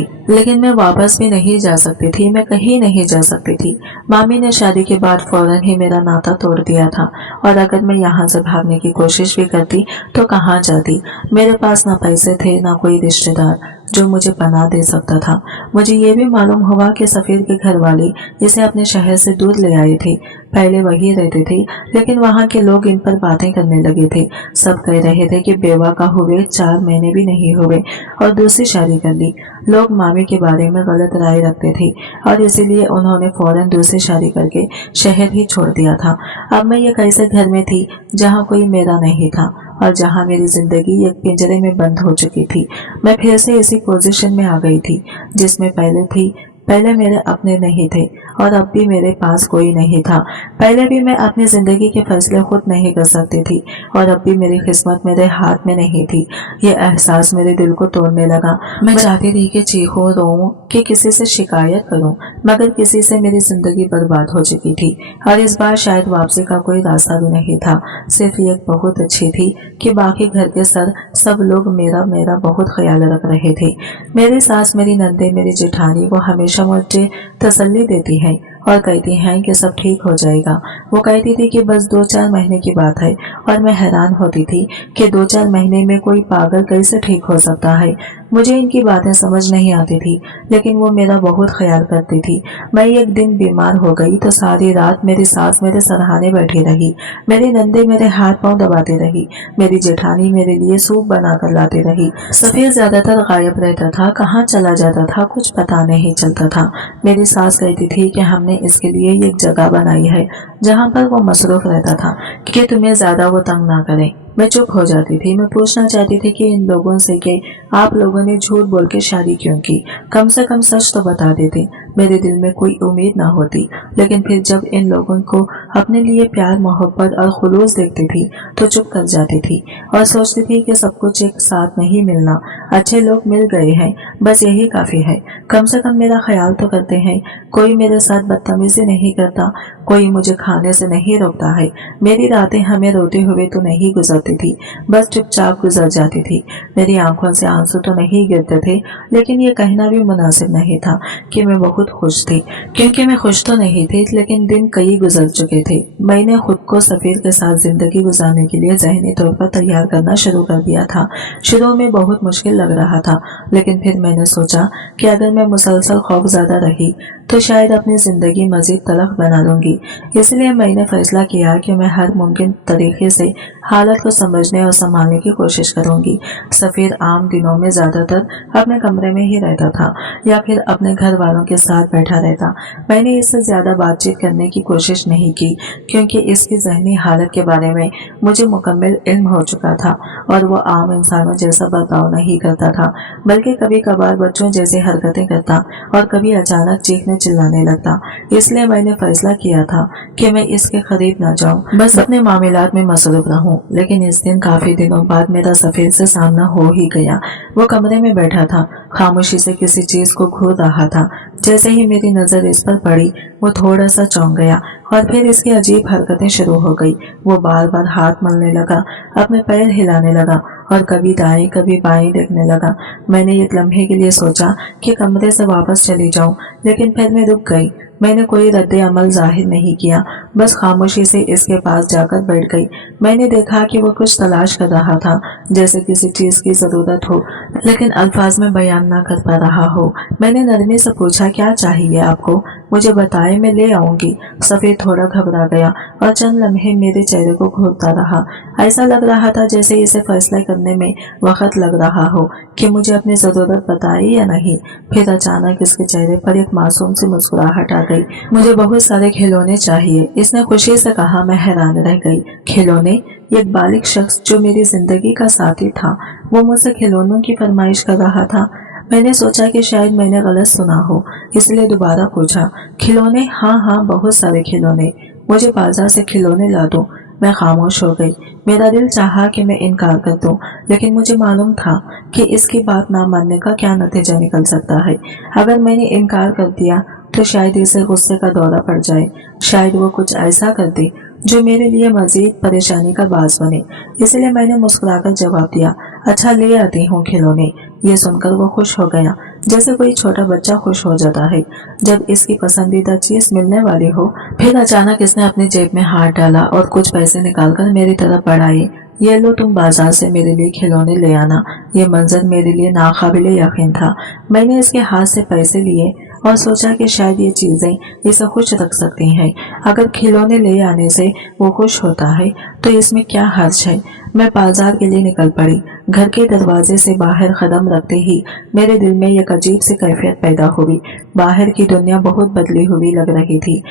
लेकिन मैं वापस भी नहीं जा सकती थी, मैं कहीं नहीं जा सकती थी। मामी ने शादी के बाद फौरन ही मेरा नाता तोड़ दिया था और अगर मैं यहाँ से भागने की कोशिश भी करती तो कहाँ जाती। मेरे पास ना पैसे थे, ना कोई रिश्तेदार जो मुझे पनाह दे सकता था। मुझे ये भी मालूम हुआ कि सफीर के घर वाले इसे अपने शहर से दूर ले आए थे। पहले वही रहते थे, लेकिन वहाँ के लोग इन पर बातें करने लगे थे। सब कह रहे थे कि बेवा का हुए 4 महीने भी नहीं हुए और दूसरी शादी कर ली। लोग मामी के बारे में गलत राय रखते थे और इसीलिए उन्होंने फौरन दूसरी शादी करके शहर ही छोड़ दिया था। अब मैं एक ऐसे घर में थी जहाँ कोई मेरा नहीं था और जहाँ मेरी जिंदगी एक पिंजरे में बंद हो चुकी थी। मैं फिर से इसी पोजीशन में आ गई थी जिसमें पहले थी। पहले मेरे अपने नहीं थे और अब भी मेरे पास कोई नहीं था। पहले भी मैं अपनी जिंदगी के फैसले खुद नहीं कर सकती थी और अब भी मेरी किस्मत मेरे हाथ में नहीं थी। ये एहसास मेरे दिल को तोड़ने लगा। मैं चाहती थी कि चीखूं, रोऊं, कि किसी से शिकायत करूं, मगर किसी से मेरी जिंदगी बर्बाद हो चुकी थी और इस बार शायद वापसी का कोई रास्ता भी नहीं था। सिर्फ ये बहुत अच्छी थी कि बाकी घर के सब लोग मेरा बहुत ख्याल रख रहे थे। मेरी सास, मेरी नंदे, मेरी जेठानी वो हमेशा मुझे तसल्ली देती है और कहती हैं कि सब ठीक हो जाएगा। वो कहती थी कि बस 2-4 महीने की बात है और मैं हैरान होती थी कि 2-4 महीने में कोई पागल कैसे ठीक हो सकता है। मुझे इनकी बातें समझ नहीं आती थी, लेकिन वो मेरा बहुत ख्याल करती थी। मैं एक दिन बीमार हो गई तो सारी रात मेरी सास मेरे सरहाने बैठी रही, मेरी नंदे मेरे हाथ पांव दबाती रही, मेरी जेठानी मेरे लिए सूप बनाकर लाती रही। सफीर ज्यादातर गायब रहता था, कहाँ चला जाता था कुछ पता नहीं चलता था। मेरी सास कहती थी कि हमने इसके लिए एक जगह बनाई है जहाँ पर वो मसरूफ रहता था कि तुम्हें ज्यादा वो तंग ना करे। मैं चुप हो जाती थी। मैं पूछना चाहती थी कि इन लोगों से कि आप लोगों ने झूठ बोल के शादी क्यों की, कम से कम सच तो बता देते। मेरे दिल में कोई उम्मीद ना होती, लेकिन फिर जब इन लोगों को अपने लिए प्यार, मोहब्बत और खुलूस देखती थी तो चुप कर जाती थी और सोचती थी कि सब कुछ एक साथ नहीं मिलना, अच्छे लोग मिल गए हैं, बस यही काफी है। कम से कम मेरा ख्याल तो करते हैं, कोई मेरे साथ बदतमीजी नहीं करता, कोई मुझे खाने से नहीं रोकता है। मेरी रातें हमें रोते हुए तो नहीं गुजरती थी, बस चुपचाप गुजर जाती थी। मेरी आंखों से आंसू तो नहीं गिरते थे, लेकिन ये कहना भी मुनासिब नहीं था कि मैं बहुत खुश थी, क्योंकि मैं खुश तो नहीं थी, लेकिन दिन कई गुजर चुके थे। मैंने खुद को सफीर के साथ जिंदगी गुजारने के लिए ज़हनी तौर पर तैयार करना शुरू कर दिया था। शुरू में बहुत मुश्किल लग रहा था, लेकिन फिर मैंने सोचा कि अगर मैं मुसलसल खौफज़दा रही तो शायद अपनी ज़िंदगी मज़ीद तलख बना लूँगी। इसलिए मैंने फैसला किया कि मैं हर मुमकिन तरीके से हालत को समझने और संभालने की कोशिश करूँगी। सफीर आम दिनों में ज़्यादातर अपने कमरे में ही रहता था या फिर अपने घर वालों के साथ बैठा रहता। मैंने इससे ज़्यादा बातचीत करने की कोशिश नहीं की, क्योंकि इसकी ज़हनी हालत के बारे में मुझे मुकम्मल इल्म हो चुका था और वो आम इंसानों जैसा बर्ताव नहीं करता था, बल्कि कभी कभार बच्चों जैसी हरकतें करता और कभी अचानक चीखने चिल्लाने लगता। इसलिए मैंने फैसला किया था कि मैं इसके करीब न जाऊं, बस अपने मामलात में मसरूफ रहूं। लेकिन इस दिन काफी दिनों बाद मेरा सफीर से सामना हो ही गया। वो कमरे में बैठा था, खामोशी से किसी चीज को घूर रहा था। जैसे ही मेरी नजर इस पर पड़ी, वो थोड़ा सा चौंक गया और फिर इसकी अजीब हरकतें शुरू हो गई। वो बार बार हाथ मलने लगा, अपने पैर हिलाने लगा और कभी दाएं कभी बाएं देखने लगा। मैंने एक लम्हे के लिए सोचा कि कमरे से वापस चली जाऊं, लेकिन फिर मैं रुक गई। मैंने कोई रद्द अमल जाहिर नहीं किया, बस खामोशी से इसके पास जाकर बैठ गई। मैंने देखा कि वो कुछ तलाश कर रहा था, जैसे किसी चीज की जरूरत हो, लेकिन अल्फाज में बयान ना कर पा रहा हो। मैंने नरमी से पूछा, क्या चाहिए आपको? मुझे बताए, मैं ले आऊंगी। सफेद थोड़ा घबरा गया और चंद लम्हे मेरे चेहरे को घूरता रहा। ऐसा लग रहा था जैसे इसे फैसला करने में वक्त लग रहा हो कि मुझे अपनी जरूरत बताए या नहीं। फिर अचानक इसके चेहरे पर एक मासूम सी मुस्कुराहट आ गई। मुझे बहुत सारे खिलौने चाहिए, इसने खुशी से कहा। मैं हैरान रह गई। खिलौने? एक बालिग शख्स जो मेरी जिंदगी का साथी था, वो मुझसे खिलौनों की फरमाइश कर रहा था। मैंने सोचा कि शायद मैंने गलत सुना हो, इसलिए दोबारा पूछा, खिलौने? हाँ हाँ, बहुत सारे खिलौने। मुझे बाजार से खिलौने ला दो। मैं खामोश हो गई। मेरा दिल चाहा कि मैं इनकार कर दूं, लेकिन मुझे मालूम था कि इसकी बात ना मानने का क्या नतीजा निकल सकता है। अगर मैंने इनकार कर दिया तो शायद इसे गुस्से का दौरा पड़ जाए, शायद वो कुछ ऐसा कर दे जो मेरे लिए मजीद परेशानी का बास बने। इसलिए मैंने मुस्कुराकर जवाब दिया, अच्छा, ले आती हूँ खिलौने। ये सुनकर वो खुश हो गया, जैसे कोई छोटा बच्चा खुश हो जाता है जब इसकी पसंदीदा चीज मिलने वाली हो। फिर अचानक इसने अपनी जेब में हाथ डाला और कुछ पैसे निकालकर मेरी तरफ बढ़ाए। ये लो, तुम बाजार से मेरे लिए खिलौने ले आना। ये मंजर मेरे लिए नाकाबिले यकीन था। मैंने इसके हाथ से पैसे लिए और सोचा कि शायद ये चीजें इसे खुश रख सकती हैं। अगर खिलौने ले आने से वो खुश होता है तो इसमें क्या हर्ज है। मैं बाजार के लिए निकल पड़ी। घर के दरवाजे से बाहर कदम रखते ही मेरे दिल में एक अजीब सी कैफियत पैदा हुई। बाहर की दुनिया बहुत बदली हुई लग रही थी,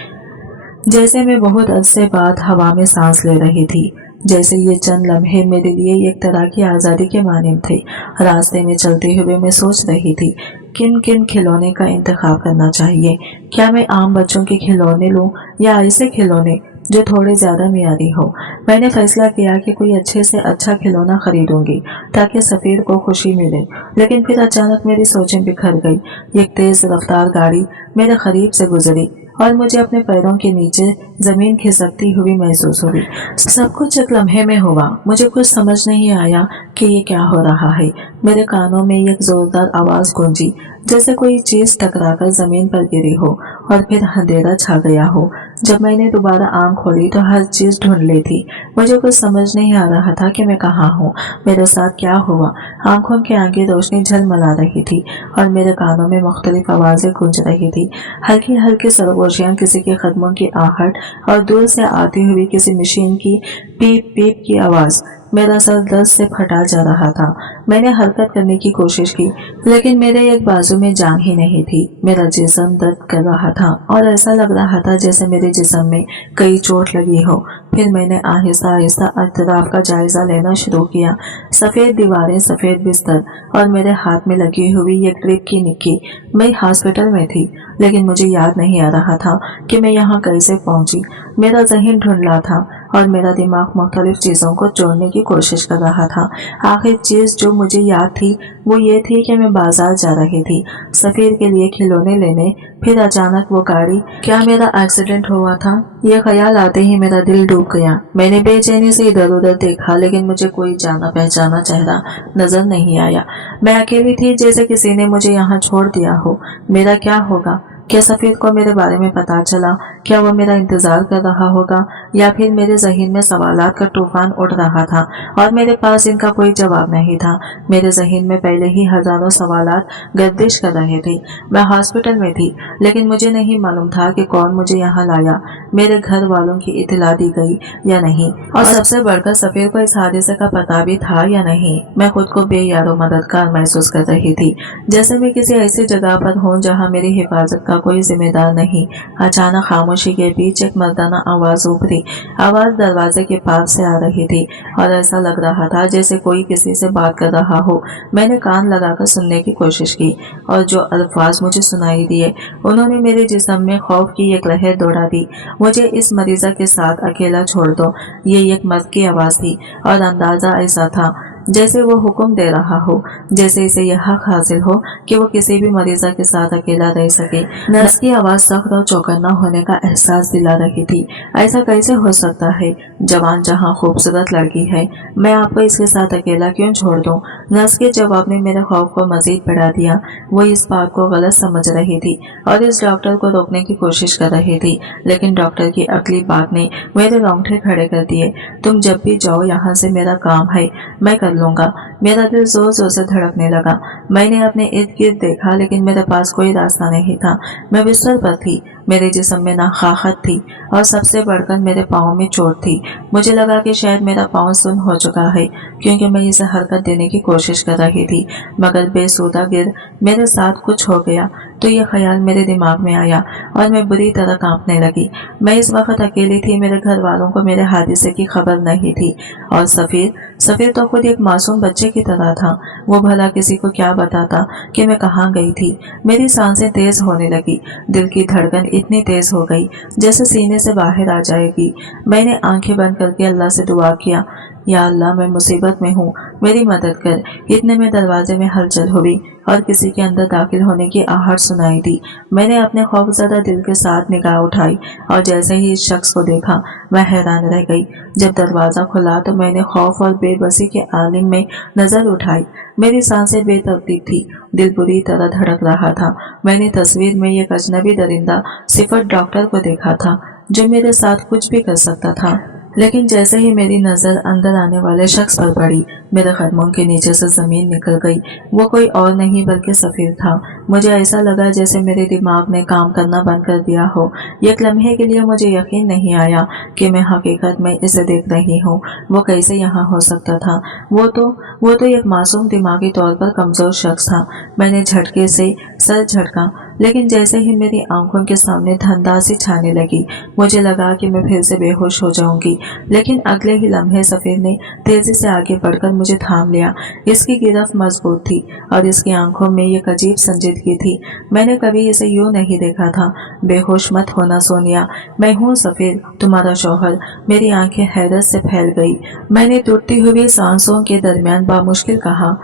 जैसे मैं बहुत अरसे बाद हवा में सांस ले रही थी। जैसे ये चंद लम्हे मेरे लिए एक तरह की आज़ादी के मानिंद थे। रास्ते में चलते हुए मैं सोच रही थी, किन किन खिलौने का इंतखाब करना चाहिए। क्या मैं आम बच्चों के खिलौने लूं या ऐसे खिलौने जो थोड़े ज्यादा मियारी हो। मैंने फैसला किया कि कोई अच्छे से अच्छा खिलौना खरीदूंगी ताकि सफीर को खुशी मिले। लेकिन फिर अचानक मेरी सोचें बिखर गई। एक तेज रफ्तार गाड़ी मेरे करीब से गुजरी और मुझे अपने पैरों के नीचे जमीन खिसकती हुई महसूस हुई। सब कुछ एक लम्हे में हुआ। मुझे कुछ समझ नहीं आया कि ये क्या हो रहा है। मेरे कानों में एक जोरदार आवाज गूंजी, जैसे कोई चीज टकराकर जमीन पर गिरी हो और फिर अंधेरा छा गया हो। जब मैंने दोबारा आंख खोली तो हर चीज ढूंढ ली थी। मुझे कुछ समझ नहीं आ रहा था कि मैं कहाँ हूँ, मेरे साथ क्या हुआ। आंखों के आगे रोशनी झलमला रही थी और मेरे कानों में मुख्तलिफ आवाजें गूंज रही थी। हल्की हल्की सरगोशियां, किसी के कदमों की आहट और दूर से आती हुई किसी मशीन की पीप पीप की आवाज। मेरा सर दर्द से फटा जा रहा था। मैंने हरकत करने की कोशिश की, लेकिन मेरे एक बाजू में जान ही नहीं थी। मेरा जिस्म दर्द कर रहा था और ऐसा लग रहा था जैसे मेरे जिस्म में कई चोट लगी हो। फिर मैंने आहिस्ता आहिस्ता अतराफ का जायजा लेना शुरू किया। सफेद दीवारें, सफेद बिस्तर और मेरे हाथ में लगी हुई एक ट्रिप की निक्की। मैं हॉस्पिटल में थी, लेकिन मुझे याद नहीं आ रहा था कि मैं यहाँ कैसे पहुंची। मेरा ज़हन ढूंढला था और मेरा दिमाग मुख्तलिफ चीज़ों को जोड़ने की कोशिश कर रहा था। आखिर चीज़ जो मुझे याद थी वो ये थी कि मैं बाजार जा रही थी सफीर के लिए खिलौने लेने। फिर अचानक वो गाड़ी, क्या मेरा एक्सीडेंट हुआ था? यह ख्याल आते ही मेरा दिल डूब गया। मैंने बेचैनी से इधर उधर देखा, लेकिन मुझे कोई जाना पहचाना चेहरा नजर नहीं आया। मैं अकेली थी, जैसे किसी ने मुझे यहाँ छोड़ दिया हो। मेरा क्या होगा? क्या सफीर को मेरे बारे में पता चला? क्या वो मेरा इंतजार कर रहा होगा या फिर मेरे ज़हन में सवालात का तूफान उठ रहा था और मेरे पास इनका कोई जवाब नहीं था। मेरे ज़हन में पहले ही हजारों सवालात गर्दिश कर रहे थे। मैं हॉस्पिटल में थी, लेकिन मुझे नहीं मालूम था कि कौन मुझे यहाँ लाया, मेरे घर वालों की इत्तला दी गई या नहीं, और सबसे बढ़कर सफीर को इस हादसे का पता भी था या नहीं। मैं खुद को बेयारो मददगार महसूस कर रही थी, जैसे मैं किसी ऐसी जगह पर हूँ जहाँ मेरी हिफाजत का कोई जिम्मेदार नहीं। अचानक खामोशी के बीच एक मर्दाना आवाज उभरी। आवाज दरवाजे के पास से आ रही थी और ऐसा लग रहा था जैसे कोई किसी से बात कर रहा हो। मैंने कान लगाकर सुनने की कोशिश की और जो अल्फाज मुझे सुनाई दिए उन्होंने मेरे जिस्म में खौफ की एक लहर दौड़ा दी। मुझे इस मरीजा के साथ अकेला छोड़ दो, ये एक मर्द की आवाज थी और अंदाजा ऐसा था जैसे वो हुक्म दे रहा हो, जैसे इसे यह हक हासिल हो कि वो किसी भी मरीजा के साथ अकेला रह सके। नर्स की आवाज सख्त और चौकन्ना होने का एहसास दिला रही थी। ऐसा कैसे हो सकता है? जवान जहां खूबसूरत लड़की है, मैं आपको इसके साथ अकेला क्यों छोड़ दूं? नर्स के जवाब ने मेरे खौफ को मजीद बढ़ा दिया। वो इस बात को गलत समझ रही थी और इस डॉक्टर को रोकने की कोशिश कर रही थी, लेकिन डॉक्टर की अगली बात ने मेरे रोंगटे खड़े कर दिए। तुम जब भी जाओ यहाँ से, मेरा काम है, मैं कर लूंगा। मेरा दिल जोर जोर से धड़कने लगा। मैंने अपने इर्द गिर्द देखा, लेकिन मेरे पास कोई रास्ता नहीं था। मैं बिस्तर पर थी, मेरे जिस्म में नाखाकत थी और सबसे बढ़कर मेरे पाँव में चोट थी। मुझे लगा कि शायद मेरा पाँव सुन्न हो चुका है, क्योंकि मैं इसे हरकत देने की कोशिश कर रही थी, मगर बेसुदा गिर मेरे साथ कुछ हो गया तो यह ख्याल मेरे दिमाग में आया और मैं बुरी तरह कांपने लगी। मैं इस वक्त अकेली थी, मेरे घर वालों को मेरे हादसे की खबर नहीं थी और सफीर तो खुद एक मासूम बच्चे की तरह था। वो भला किसी को क्या बताता कि मैं कहाँ गई थी। मेरी सांसें तेज होने लगी, दिल की धड़कन इतनी तेज हो गई जैसे सीने से बाहर आ जाएगी। मैंने आंखें बंद करके अल्लाह से दुआ किया, या अल्लाह, मैं मुसीबत में हूँ, मेरी मदद कर। इतने में दरवाजे में हलचल हुई और किसी के अंदर दाखिल होने की आहट सुनाई दी। मैंने अपने खौफजदा दिल के साथ निगाह उठाई और जैसे ही इस शख्स को देखा मैं हैरान रह गई। जब दरवाजा खुला तो मैंने खौफ और बेबसी के आलिम में नजर उठाई। मेरी सांसें बेतरतीब थी, दिल बुरी तरह धड़क रहा था। मैंने तस्वीर में एक अजनबी दरिंदा सिफत डॉक्टर को देखा था, जो मेरे साथ कुछ भी कर सकता था। लेकिन जैसे ही मेरी नजर अंदर आने वाले शख्स पर पड़ी, मेरे कदमों के नीचे से जमीन निकल गई। वो कोई और नहीं बल्कि सफीर था। मुझे ऐसा लगा जैसे मेरे दिमाग ने काम करना बंद कर दिया हो। एक लम्हे के लिए मुझे यकीन नहीं आया कि मैं हकीकत में इसे देख रही हूँ। वो कैसे यहाँ हो सकता था? वो तो एक मासूम, दिमागी तौर पर कमजोर शख्स था। मैंने झटके से सर झटका, लेकिन जैसे ही मेरी आंखों के सामने धंधासी छाने लगी, मुझे लगा कि मैं फिर से बेहोश हो जाऊंगी। लेकिन अगले ही लम्हे सफीर ने तेजी से आगे बढ़कर मुझे थाम लिया। इसकी गिरफ्त मजबूत थी और इसकी आंखों में एक अजीब संजीदगी थी। मैंने कभी इसे यूं नहीं देखा था। बेहोश मत होना सोनिया, मैं हूँ सफीर, तुम्हारा शौहर। मेरी आंखें हैरत से फैल गई। मैंने टूटती हुई सांसों के दरमियान बामुश्किल कहा,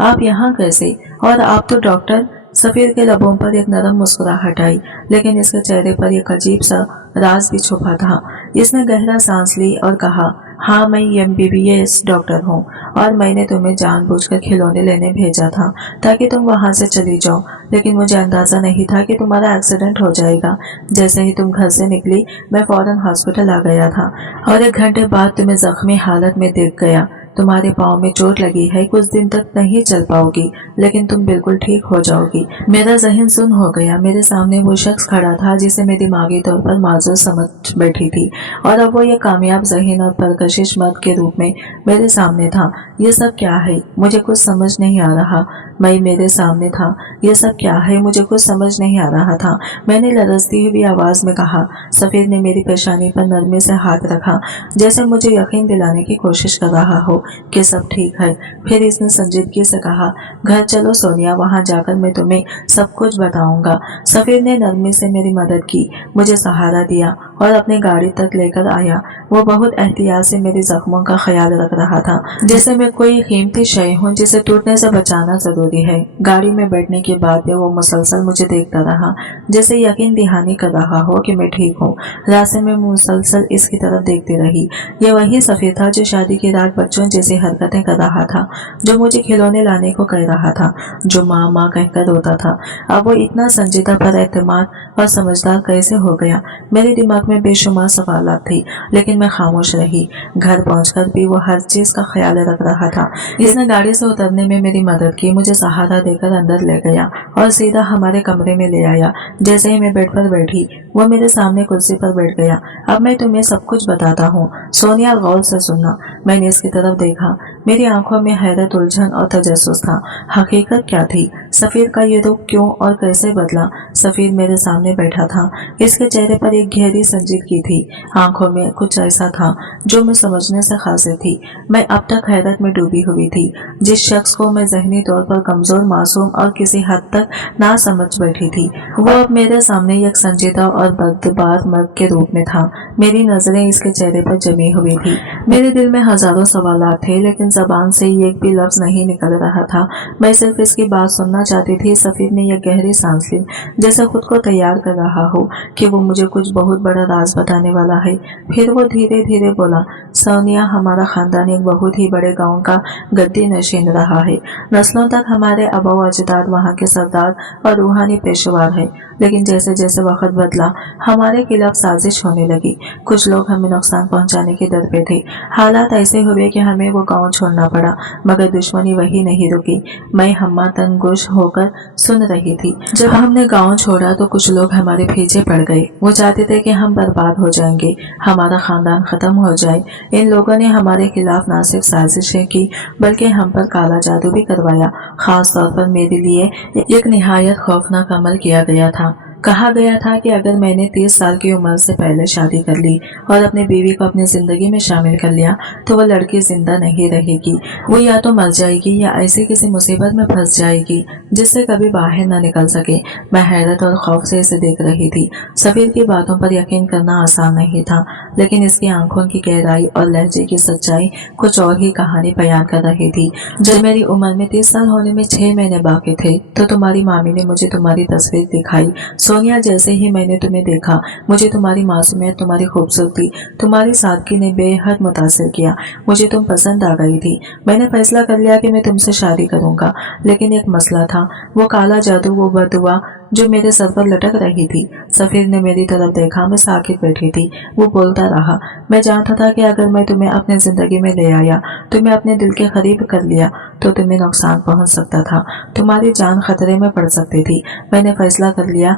आप यहाँ कैसे? और आप तो डॉक्टर। सफीर के लबों पर एक नरम मुस्कुराहट आई, लेकिन इसके चेहरे पर एक अजीब सा राज भी छुपा था। इसने गहरा सांस ली और कहा, हाँ, मैं MBBS डॉक्टर हूँ और मैंने तुम्हें जानबूझकर खिलौने लेने भेजा था ताकि तुम वहाँ से चली जाओ, लेकिन मुझे अंदाजा नहीं था कि तुम्हारा एक्सीडेंट हो जाएगा। जैसे ही तुम घर से निकली, मैं फौरन हॉस्पिटल आ गया था और 1 घंटे बाद तुम्हें जख्मी हालत में देख गया। तुम्हारे पाँव में चोट लगी है, कुछ दिन तक नहीं चल पाओगी, लेकिन तुम बिल्कुल ठीक हो जाओगी। मेरा जहन सुन्न हो गया। मेरे सामने वो शख्स खड़ा था जिसे मैं दिमागी तौर पर माजूर समझ बैठी थी, और अब वो ये कामयाब जहीन और परकशिश मर्द के रूप में मेरे सामने था। ये सब क्या है? मुझे कुछ समझ नहीं आ रहा। मैं मेरे सामने था। ये सब क्या है? मुझे कुछ समझ नहीं आ रहा था। मैंने लरजती हुई आवाज में कहा। सफीर ने मेरी पेशानी पर नरमी से हाथ रखा, जैसे मुझे यकीन दिलाने की कोशिश कर रहा हो कि सब ठीक है। फिर इसने संजीदगी से कहा, घर चलो सोनिया, वहां जाकर मैं तुम्हें सब कुछ बताऊंगा। सफीर ने नरमी से मेरी मदद की, मुझे सहारा दिया और अपनी गाड़ी तक लेकर आया। वो बहुत एहतियात से मेरे जख्मों का ख्याल रख रहा था, जैसे मैं कोई कीमती शय हूँ जिसे टूटने से बचाना जरूरी है। गाड़ी में बैठने के बाद भी वो मुसलसल मुझे देखता रहा, जैसे यकीन दहानी कर रहा हो कि मैं ठीक हूँ। रास्ते में मुसलसल इसकी तरफ देखती रही। ये वही सफीर था जो शादी की रात बच्चों जैसी हरकतें कर रहा था, जो मुझे खिलौने लाने को कह रहा था, जो माँ माँ कहकर रोता था। अब वो इतना संजीदा, पर एतमाद और समझदार कैसे हो गया? मेरे दिमाग में बेशुमार सवालात थी, लेकिन मैं खामोश रही। घर पहुंचकर भी वो हर चीज का ख्याल रख रहा था। इसने गाड़ी से उतरने में मेरी मदद की, मुझे सहारा देकर अंदर ले गया और सीधा हमारे कमरे में ले आया। जैसे ही मैं बेड पर बैठी, वो मेरे सामने कुर्सी पर बैठ गया। अब मैं तुम्हें सब कुछ बताता हूँ, सोनिया, गौर से सुनना। मैंने इसकी तरफ देखा। मेरी आंखों में हैरत, उलझन और तजस्सुस था। हकीकत क्या थी? सफीर का ये रुख क्यों और कैसे बदला? सफीर मेरे सामने बैठा था। इसके चेहरे पर एक गहरी संजीदगी थी। आंखों में कुछ ऐसा था जो मैं समझने से खासिर थी। मैं अब तक हैरत में डूबी हुई थी। जिस शख्स को मैं जहनी तौर पर कमजोर, मासूम और किसी हद तक ना समझ बैठी थी, वो अब मेरे सामने एक संजीदा और बदबार मर्द के रूप में था। मेरी नजरें इसके चेहरे पर जमी हुई थी। मेरे दिल में हजारों सवालात थे, लेकिन जबान से एक भी लफ्ज नहीं निकल रहा था। मैं सिर्फ इसकी बात सुनना चाहती थी। सफीर ने यह गहरी सांस ली, जैसे खुद को तैयार कर रहा हो कि वो मुझे कुछ बहुत बड़ा राज बताने वाला है। फिर वो धीरे धीरे बोला, सोनिया, हमारा खानदान एक बहुत ही बड़े गांव का गद्दी नशीन रहा है। नस्लों तक हमारे आबा अजदाद वहाँ के सरदार और रूहानी पेशेवर है। लेकिन जैसे जैसे वक्त बदला, हमारे खिलाफ साजिश होने लगी। कुछ लोग हमें नुकसान पहुंचाने के दर पे थे। हालात ऐसे हुए कि हमें वो गांव छोड़ना पड़ा, मगर दुश्मनी वही नहीं रुकी। मैं हम्मा तनगुश होकर सुन रही थी। जब हमने गांव छोड़ा तो कुछ लोग हमारे पीछे पड़ गए। वो चाहते थे कि हम बर्बाद हो जाएंगे, हमारा खानदान खत्म हो जाए। इन लोगों ने हमारे खिलाफ न सिर्फ साजिशें की, बल्कि हम पर काला जादू भी करवाया। खास तौर पर मेरे लिए एक निहायत खौफनाक अमल किया गया था। कहा गया था कि अगर मैंने 30 साल की उम्र से पहले शादी कर ली और अपनी बीवी को अपनी जिंदगी में शामिल कर लिया, तो वह लड़की जिंदा नहीं रहेगी। वो या तो मर जाएगी या ऐसी किसी मुसीबत में फंस जाएगी जिससे कभी बाहर न निकल सके। मैं हैरत और खौफ से इसे देख रही थी। सफीर की बातों पर यकीन करना आसान नहीं था, लेकिन इसकी आंखों की गहराई और लहजे की सच्चाई कुछ और ही कहानी बयान कर रही थी। जब मेरी उम्र में 30 साल होने में 6 महीने बाकी थे, तो तुम्हारी मामी ने मुझे तुम्हारी तस्वीर दिखाई। सोनिया, जैसे ही मैंने तुम्हें देखा, मुझे तुम्हारी मासूमियत, तुम्हारी खूबसूरती, तुम्हारी सादगी ने बेहद मुतासिर किया। मुझे तुम पसंद आ गई थी। मैंने फैसला कर लिया कि मैं तुमसे शादी करूंगा, लेकिन एक मसला था, वो काला जादू, वो बददुआ जो मेरे सर पर लटक रही थी। सफीर ने मेरी तरफ देखा। मैं साकित बैठी थी। वो बोलता रहा, मैं जानता था कि अगर मैं तुम्हें अपने जिंदगी में ले आया, तुम्हें अपने दिल के करीब कर लिया, तो तुम्हें नुकसान पहुंच सकता था, तुम्हारी जान खतरे में पड़ सकती थी। मैंने फैसला कर लिया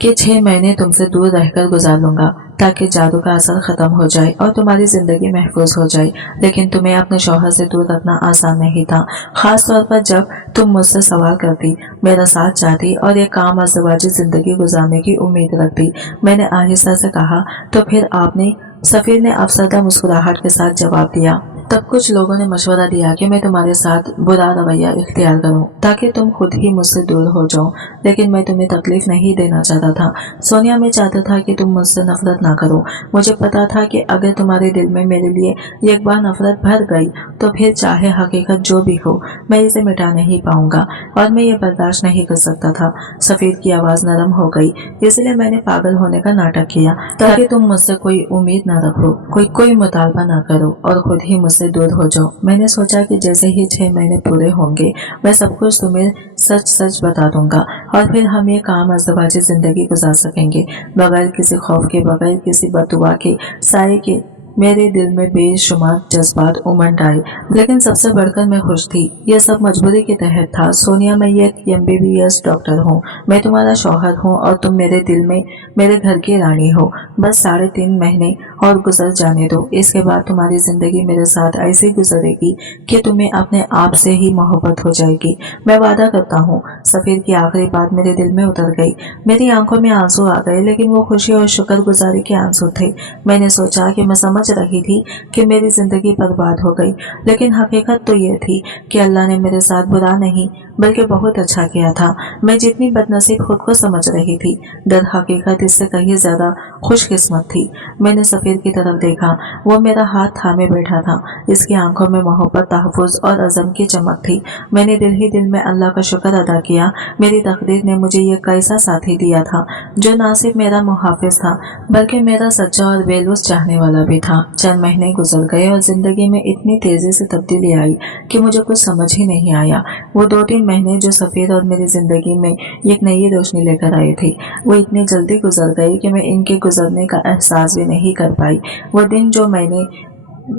कि 6 महीने तुमसे दूर रहकर गुजार लूंगा, ताकि जादू का असर खत्म हो जाए और तुम्हारी जिंदगी महफूज हो जाए। लेकिन तुम्हें अपने शौहर से दूर रखना आसान नहीं था, खास तौर पर जब तुम मुझसे सवाल करती, मेरा साथ चाहती और एक काम अज़वाजी जिंदगी गुजारने की उम्मीद रखती। मैंने आहिस्ता से कहा, तो फिर आपने? सफीर ने अफसरदा मुस्कुराहट के साथ जवाब दिया, तब कुछ लोगों ने मशवरा दिया कि मैं तुम्हारे साथ बुरा रवैया इख्तियार करूं, ताकि तुम खुद ही मुझसे दूर हो जाओ। लेकिन मैं तुम्हें तकलीफ नहीं देना चाहता था। सोनिया, मैं चाहता था कि तुम मुझसे नफरत ना करो। मुझे पता था कि अगर तुम्हारे दिल में मेरे लिए एक बार नफरत भर गई, तो फिर चाहे हकीकत जो भी हो, मैं इसे मिटा नहीं पाऊंगा, और मैं ये बर्दाश्त नहीं कर सकता था। सफीर की आवाज नरम हो गई, इसलिए मैंने पागल होने का नाटक किया, ताकि तुम मुझसे कोई उम्मीद न रखो, कोई मुतालबा ना करो और खुद ही मुझसे दूर हो जाओ। मैंने सोचा कि जैसे ही 6 महीने पूरे होंगे, मैं सब कुछ तुम्हें सच सच बता दूंगा, और फिर हम एक आम अज़वाजी जिंदगी गुजार सकेंगे, बगैर किसी खौफ के, बगैर किसी बददुआ के साए के। मेरे दिल में बेशुमार जज्बात उमड़ आए, लेकिन सबसे बढ़कर मैं खुश थी। यह सब मजबूरी के तहत था। सोनिया, मैं एक MBBS डॉक्टर हूँ, मैं तुम्हारा शौहर हूँ, और तुम मेरे दिल में मेरे घर की रानी हो। बस 3.5 महीने और गुजर जाने दो। इसके बाद तुम्हारी जिंदगी मेरे साथ ऐसी गुजरेगी कि तुम्हें अपने आप से ही मोहब्बत हो जाएगी। मैं वादा करता हूँ। सफीर की आखिरी बात मेरे दिल में उतर गई। मेरी आंखों में आंसू आ गए, लेकिन वो खुशी और शुक्रगुजारी के आंसू थे। मैंने सोचा कि मैं समझ रही थी कि मेरी जिंदगी बर्बाद हो गई, लेकिन हकीकत तो ये थी कि अल्लाह ने मेरे साथ बुरा नहीं बल्कि बहुत अच्छा किया था। मैं जितनी बदनसीब खुद को समझ रही थी, दर हकीकत इससे कहीं ज्यादा खुश किस्मत थी। मैंने सफीर की तरफ देखा। वो मेरा हाथ थामे बैठा था। इसकी आंखों में मोहब्बत, तहफ़्फ़ुज़ और अज़म की चमक थी। मैंने दिल ही दिल में अल्लाह का शुक्र अदा किया। मेरी तकदीर ने मुझे ये कैसा साथी दिया था जो ना सिर्फ मेरा मुहाफ़िज़ था बल्कि मेरा सच्चा और बेलूस चाहने वाला भी था। चंद महीने गुजर गए और जिंदगी में इतनी तेजी से तब्दीली आई कि मुझे कुछ समझ ही नहीं आया। वो 2-3 महीने जो सफीर और मेरी जिंदगी में एक नई रोशनी लेकर आए थे, वो इतनी जल्दी गुजर गए कि मैं इनके गुजरने का एहसास भी नहीं कर पाई। वो दिन जो मैंने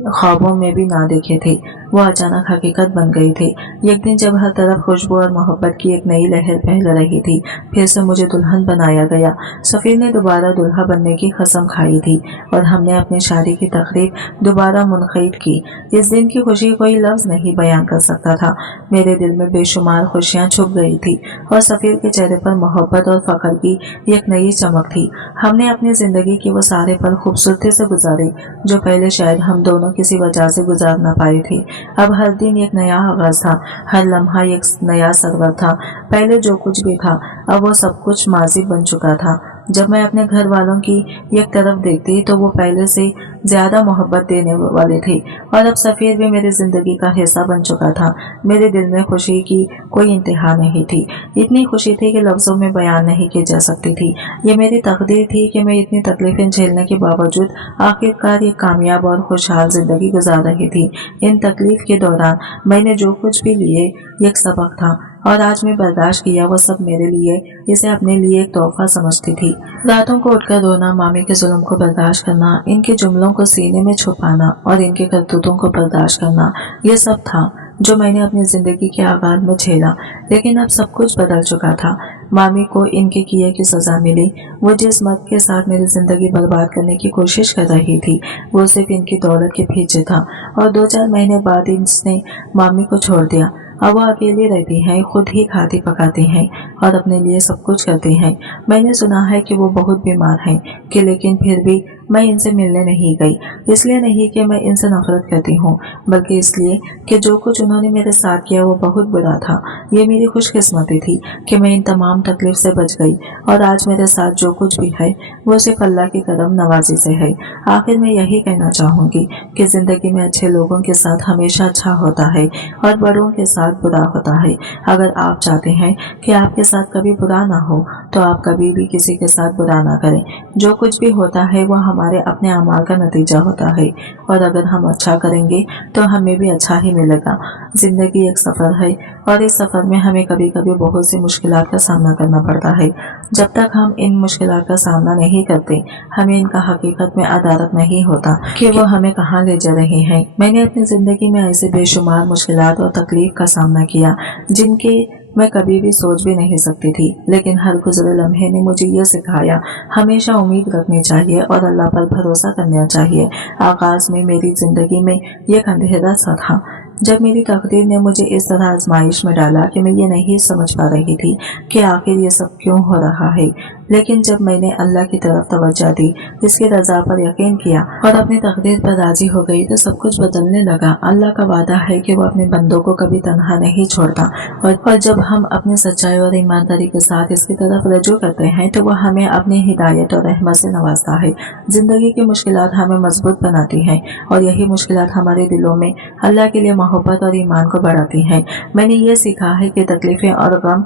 ख्वाबों में भी ना देखे थे, वो अचानक हकीकत बन गई थी। एक दिन जब हर तरफ खुशबू और मोहब्बत की एक नई लहर फैल रही थी, फिर से मुझे दुल्हन बनाया गया। सफीर ने दोबारा दुल्हा बनने की कसम खाई थी और हमने अपनी शादी की तकरीब दोबारा मुनक़िद की। इस दिन की खुशी कोई लफ्ज़ नहीं बयान कर सकता था। मेरे दिल में बेशुमार खुशियाँ छुप गई थी और सफीर के चेहरे पर मोहब्बत और फ़ख्र की एक नई चमक थी। हमने अपनी ज़िंदगी के वो सारे पल खूबसूरती से गुजारे जो पहले शायद हम दोनों किसी वजह से गुजार ना पाए थे। अब हर दिन एक नया आगाज था, हर लम्हा एक नया सरवर था। पहले जो कुछ भी था अब वो सब कुछ माजी बन चुका था। जब मैं अपने घर वालों की एक तरफ देखती तो वो पहले से ज्यादा मोहब्बत देने वाले थे और अब सफीर भी मेरी जिंदगी का हिस्सा बन चुका था। मेरे दिल में खुशी की कोई इंतहा नहीं थी। इतनी खुशी थी कि लफ्जों में बयान नहीं की जा सकती थी। ये मेरी तकदीर थी कि मैं इतनी तकलीफें झेलने के बावजूद आखिरकार एक कामयाब और खुशहाल जिंदगी गुजार रही थी। इन तकलीफ के दौरान मैंने जो कुछ भी लिए एक सबक था और आज मैं बर्दाश्त किया वो सब मेरे लिए इसे अपने लिए एक तोहफा समझती थी। रातों को उठकर रोना, मामी के जुल्म को बर्दाश्त करना, इनके जुमलों को सीने में छुपाना और इनके करतूतों को बर्दाश्त करना, ये सब था जो मैंने अपनी जिंदगी के आगाज में झेला। लेकिन अब सब कुछ बदल चुका था। मामी को इनके किए की सजा मिली। वो जिस मर्द के साथ मेरी जिंदगी बर्बाद करने की कोशिश कर रही थी वो सिर्फ इनकी दौलत के पीछे था और 2-4 महीने बाद इसने मामी को छोड़ दिया। अब वो अकेली रहती हैं, खुद ही खाती पकाती हैं और अपने लिए सब कुछ करती हैं। मैंने सुना है कि वो बहुत बीमार हैं कि लेकिन फिर भी मैं इनसे मिलने नहीं गई। इसलिए नहीं कि मैं इनसे नफरत करती हूँ बल्कि इसलिए कि जो कुछ उन्होंने मेरे साथ किया वो बहुत बुरा था। ये मेरी खुशकिस्मती थी कि मैं इन तमाम तकलीफ से बच गई और आज मेरे साथ जो कुछ भी है वो सिर्फ अल्लाह की करम नवाजी से है। आखिर मैं यही कहना चाहूँगी कि जिंदगी में अच्छे लोगों के साथ हमेशा अच्छा होता है और बड़ों के साथ बुरा होता है। अगर आप चाहते हैं कि आपके साथ कभी बुरा ना हो तो आप कभी भी किसी के साथ बुरा ना करें। जो कुछ भी होता है वो हमारे अपने अमाल का नतीजा होता है और अगर हम अच्छा करेंगे तो हमें भी अच्छा ही मिलेगा। जिंदगी एक सफर है और इस सफर में हमें कभी कभी बहुत सी मुश्किलात का सामना करना पड़ता है। जब तक हम इन मुश्किलात का सामना नहीं करते हमें इनका हकीकत में अदारक नहीं होता कि वो हमें कहाँ ले जा रहे हैं। मैंने अपनी जिंदगी में ऐसे बेशुमार मुश्किलात और तकलीफ का सामना किया जिनके मैं कभी भी सोच भी नहीं सकती थी, लेकिन हर गुजरे लम्हे ने मुझे ये सिखाया हमेशा उम्मीद रखनी चाहिए और अल्लाह पर भरोसा करना चाहिए। आगाज में मेरी जिंदगी में एक अंधेरा सा था जब मेरी तकदीर ने मुझे इस तरह आजमाइश में डाला कि मैं ये नहीं समझ पा रही थी कि आखिर ये सब क्यों हो रहा है। लेकिन जब मैंने अल्लाह की तरफ तवज्जो दी, इसकी रजा पर यकीन किया और अपनी तकदीर पर राजी हो गई तो सब कुछ बदलने लगा। अल्लाह का वादा है कि वो अपने बंदों को कभी तन्हा नहीं छोड़ता और जब हम अपनी सच्चाई और ईमानदारी के साथ इसकी तरफ रजू करते हैं तो वह हमें अपनी हिदायत और रहमत से नवाजता है। जिंदगी की मुश्किलात हमें मजबूत बनाती हैं और यही मुश्किलात हमारे दिलों में अल्लाह के लिए मोहब्बत और ईमान को बढ़ाती हैं। मैंने ये सीखा है कि तकलीफें और गम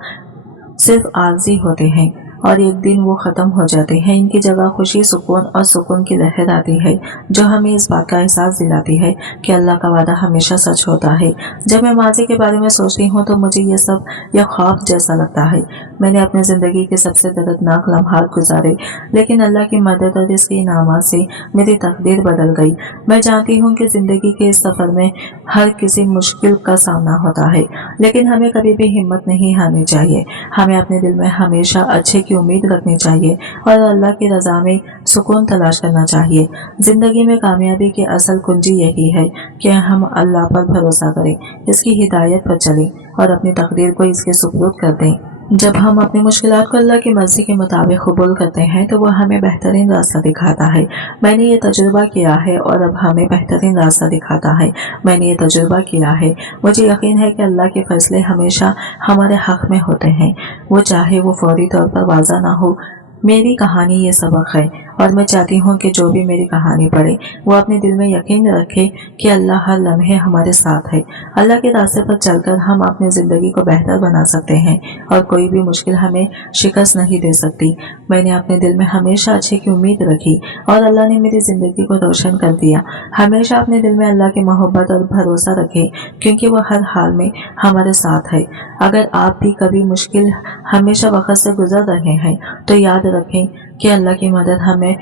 सिर्फ आर्जी होते हैं और एक दिन वो खत्म हो जाते हैं। इनकी जगह खुशी, सुकून और सुकून की लहर आती है जो हमें इस बात का एहसास दिलाती है कि अल्लाह का वादा हमेशा सच होता है। जब मैं माजी के बारे में सोचती हूँ तो मुझे ये सब यह ख्वाब जैसा लगता है। मैंने अपनी जिंदगी के सबसे दर्दनाक लम्हात गुजारे लेकिन अल्लाह की मदद और इसके इनामात से मेरी तकदीर बदल गई। मैं जानती हूँ कि जिंदगी के इस सफर में हर किसी मुश्किल का सामना होता है लेकिन हमें कभी भी हिम्मत नहीं हारनी चाहिए। हमें अपने दिल में हमेशा अच्छे की उम्मीद रखनी चाहिए और अल्लाह की रजा में सुकून तलाश करना चाहिए। जिंदगी में कामयाबी की असल कुंजी यही है कि हम अल्लाह पर भरोसा करें, इसकी हिदायत पर चलें और अपनी तकदीर को इसके सुपुर्द कर दें। जब हम अपनी मुश्किलात को अल्लाह की मर्जी के मुताबिक कबूल करते हैं तो वह हमें बेहतरीन रास्ता दिखाता है। मैंने ये तजुर्बा किया है और अब हमें बेहतरीन रास्ता दिखाता है। मैंने ये तजुर्बा किया है। मुझे यकीन है कि अल्लाह के फैसले हमेशा हमारे हक में होते हैं, वो चाहे वो फौरी तौर पर वाज़ा ना हो। मेरी कहानी ये सबक है اور میں چاہتی ہوں کہ جو بھی میری کہانی پڑھے وہ اپنے دل میں یقین رکھے کہ اللہ ہر لمحے ہمارے ساتھ ہے۔ اللہ کے راستے پر چل کر ہم اپنی زندگی کو بہتر بنا سکتے ہیں اور کوئی بھی مشکل ہمیں شکست نہیں دے سکتی۔ میں نے اپنے دل میں ہمیشہ اچھے کی امید رکھی اور اللہ نے میری زندگی کو روشن کر دیا۔ ہمیشہ اپنے دل میں اللہ کی محبت اور بھروسہ رکھے کیونکہ وہ ہر حال میں ہمارے ساتھ ہے۔ اگر آپ بھی کبھی مشکل ہمیشہ وقت سے گزر رہے ہیں تو یاد رکھیں کہ اللہ کی مدد ہمیں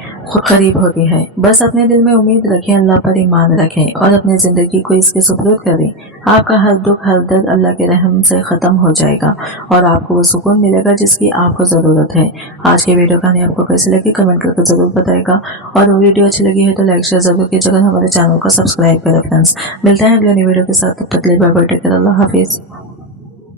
قریب ہوتی ہے۔ بس اپنے دل میں امید رکھیں، اللہ پر ایمان رکھیں اور اپنی زندگی کو اس کے سپرد کریں۔ آپ کا ہر دکھ ہر درد اللہ کے رحم سے ختم ہو جائے گا اور آپ کو وہ سکون ملے گا جس کی آپ کو ضرورت ہے۔ آج کی ویڈیو کہانی آپ کو کیسی لگی کمنٹ کر کے ضرور بتائے گا، اور ویڈیو اچھی لگی ہے تو لائک شیئر ضرور کیجیے گا، ہمارے چینل کو سبسکرائب کریں۔ فرینڈس ملتے ہیں اگلے نئی ویڈیو کے ساتھ، تب تک کے لیے بائے بائے، ٹیک کیئر، اللہ حافظ۔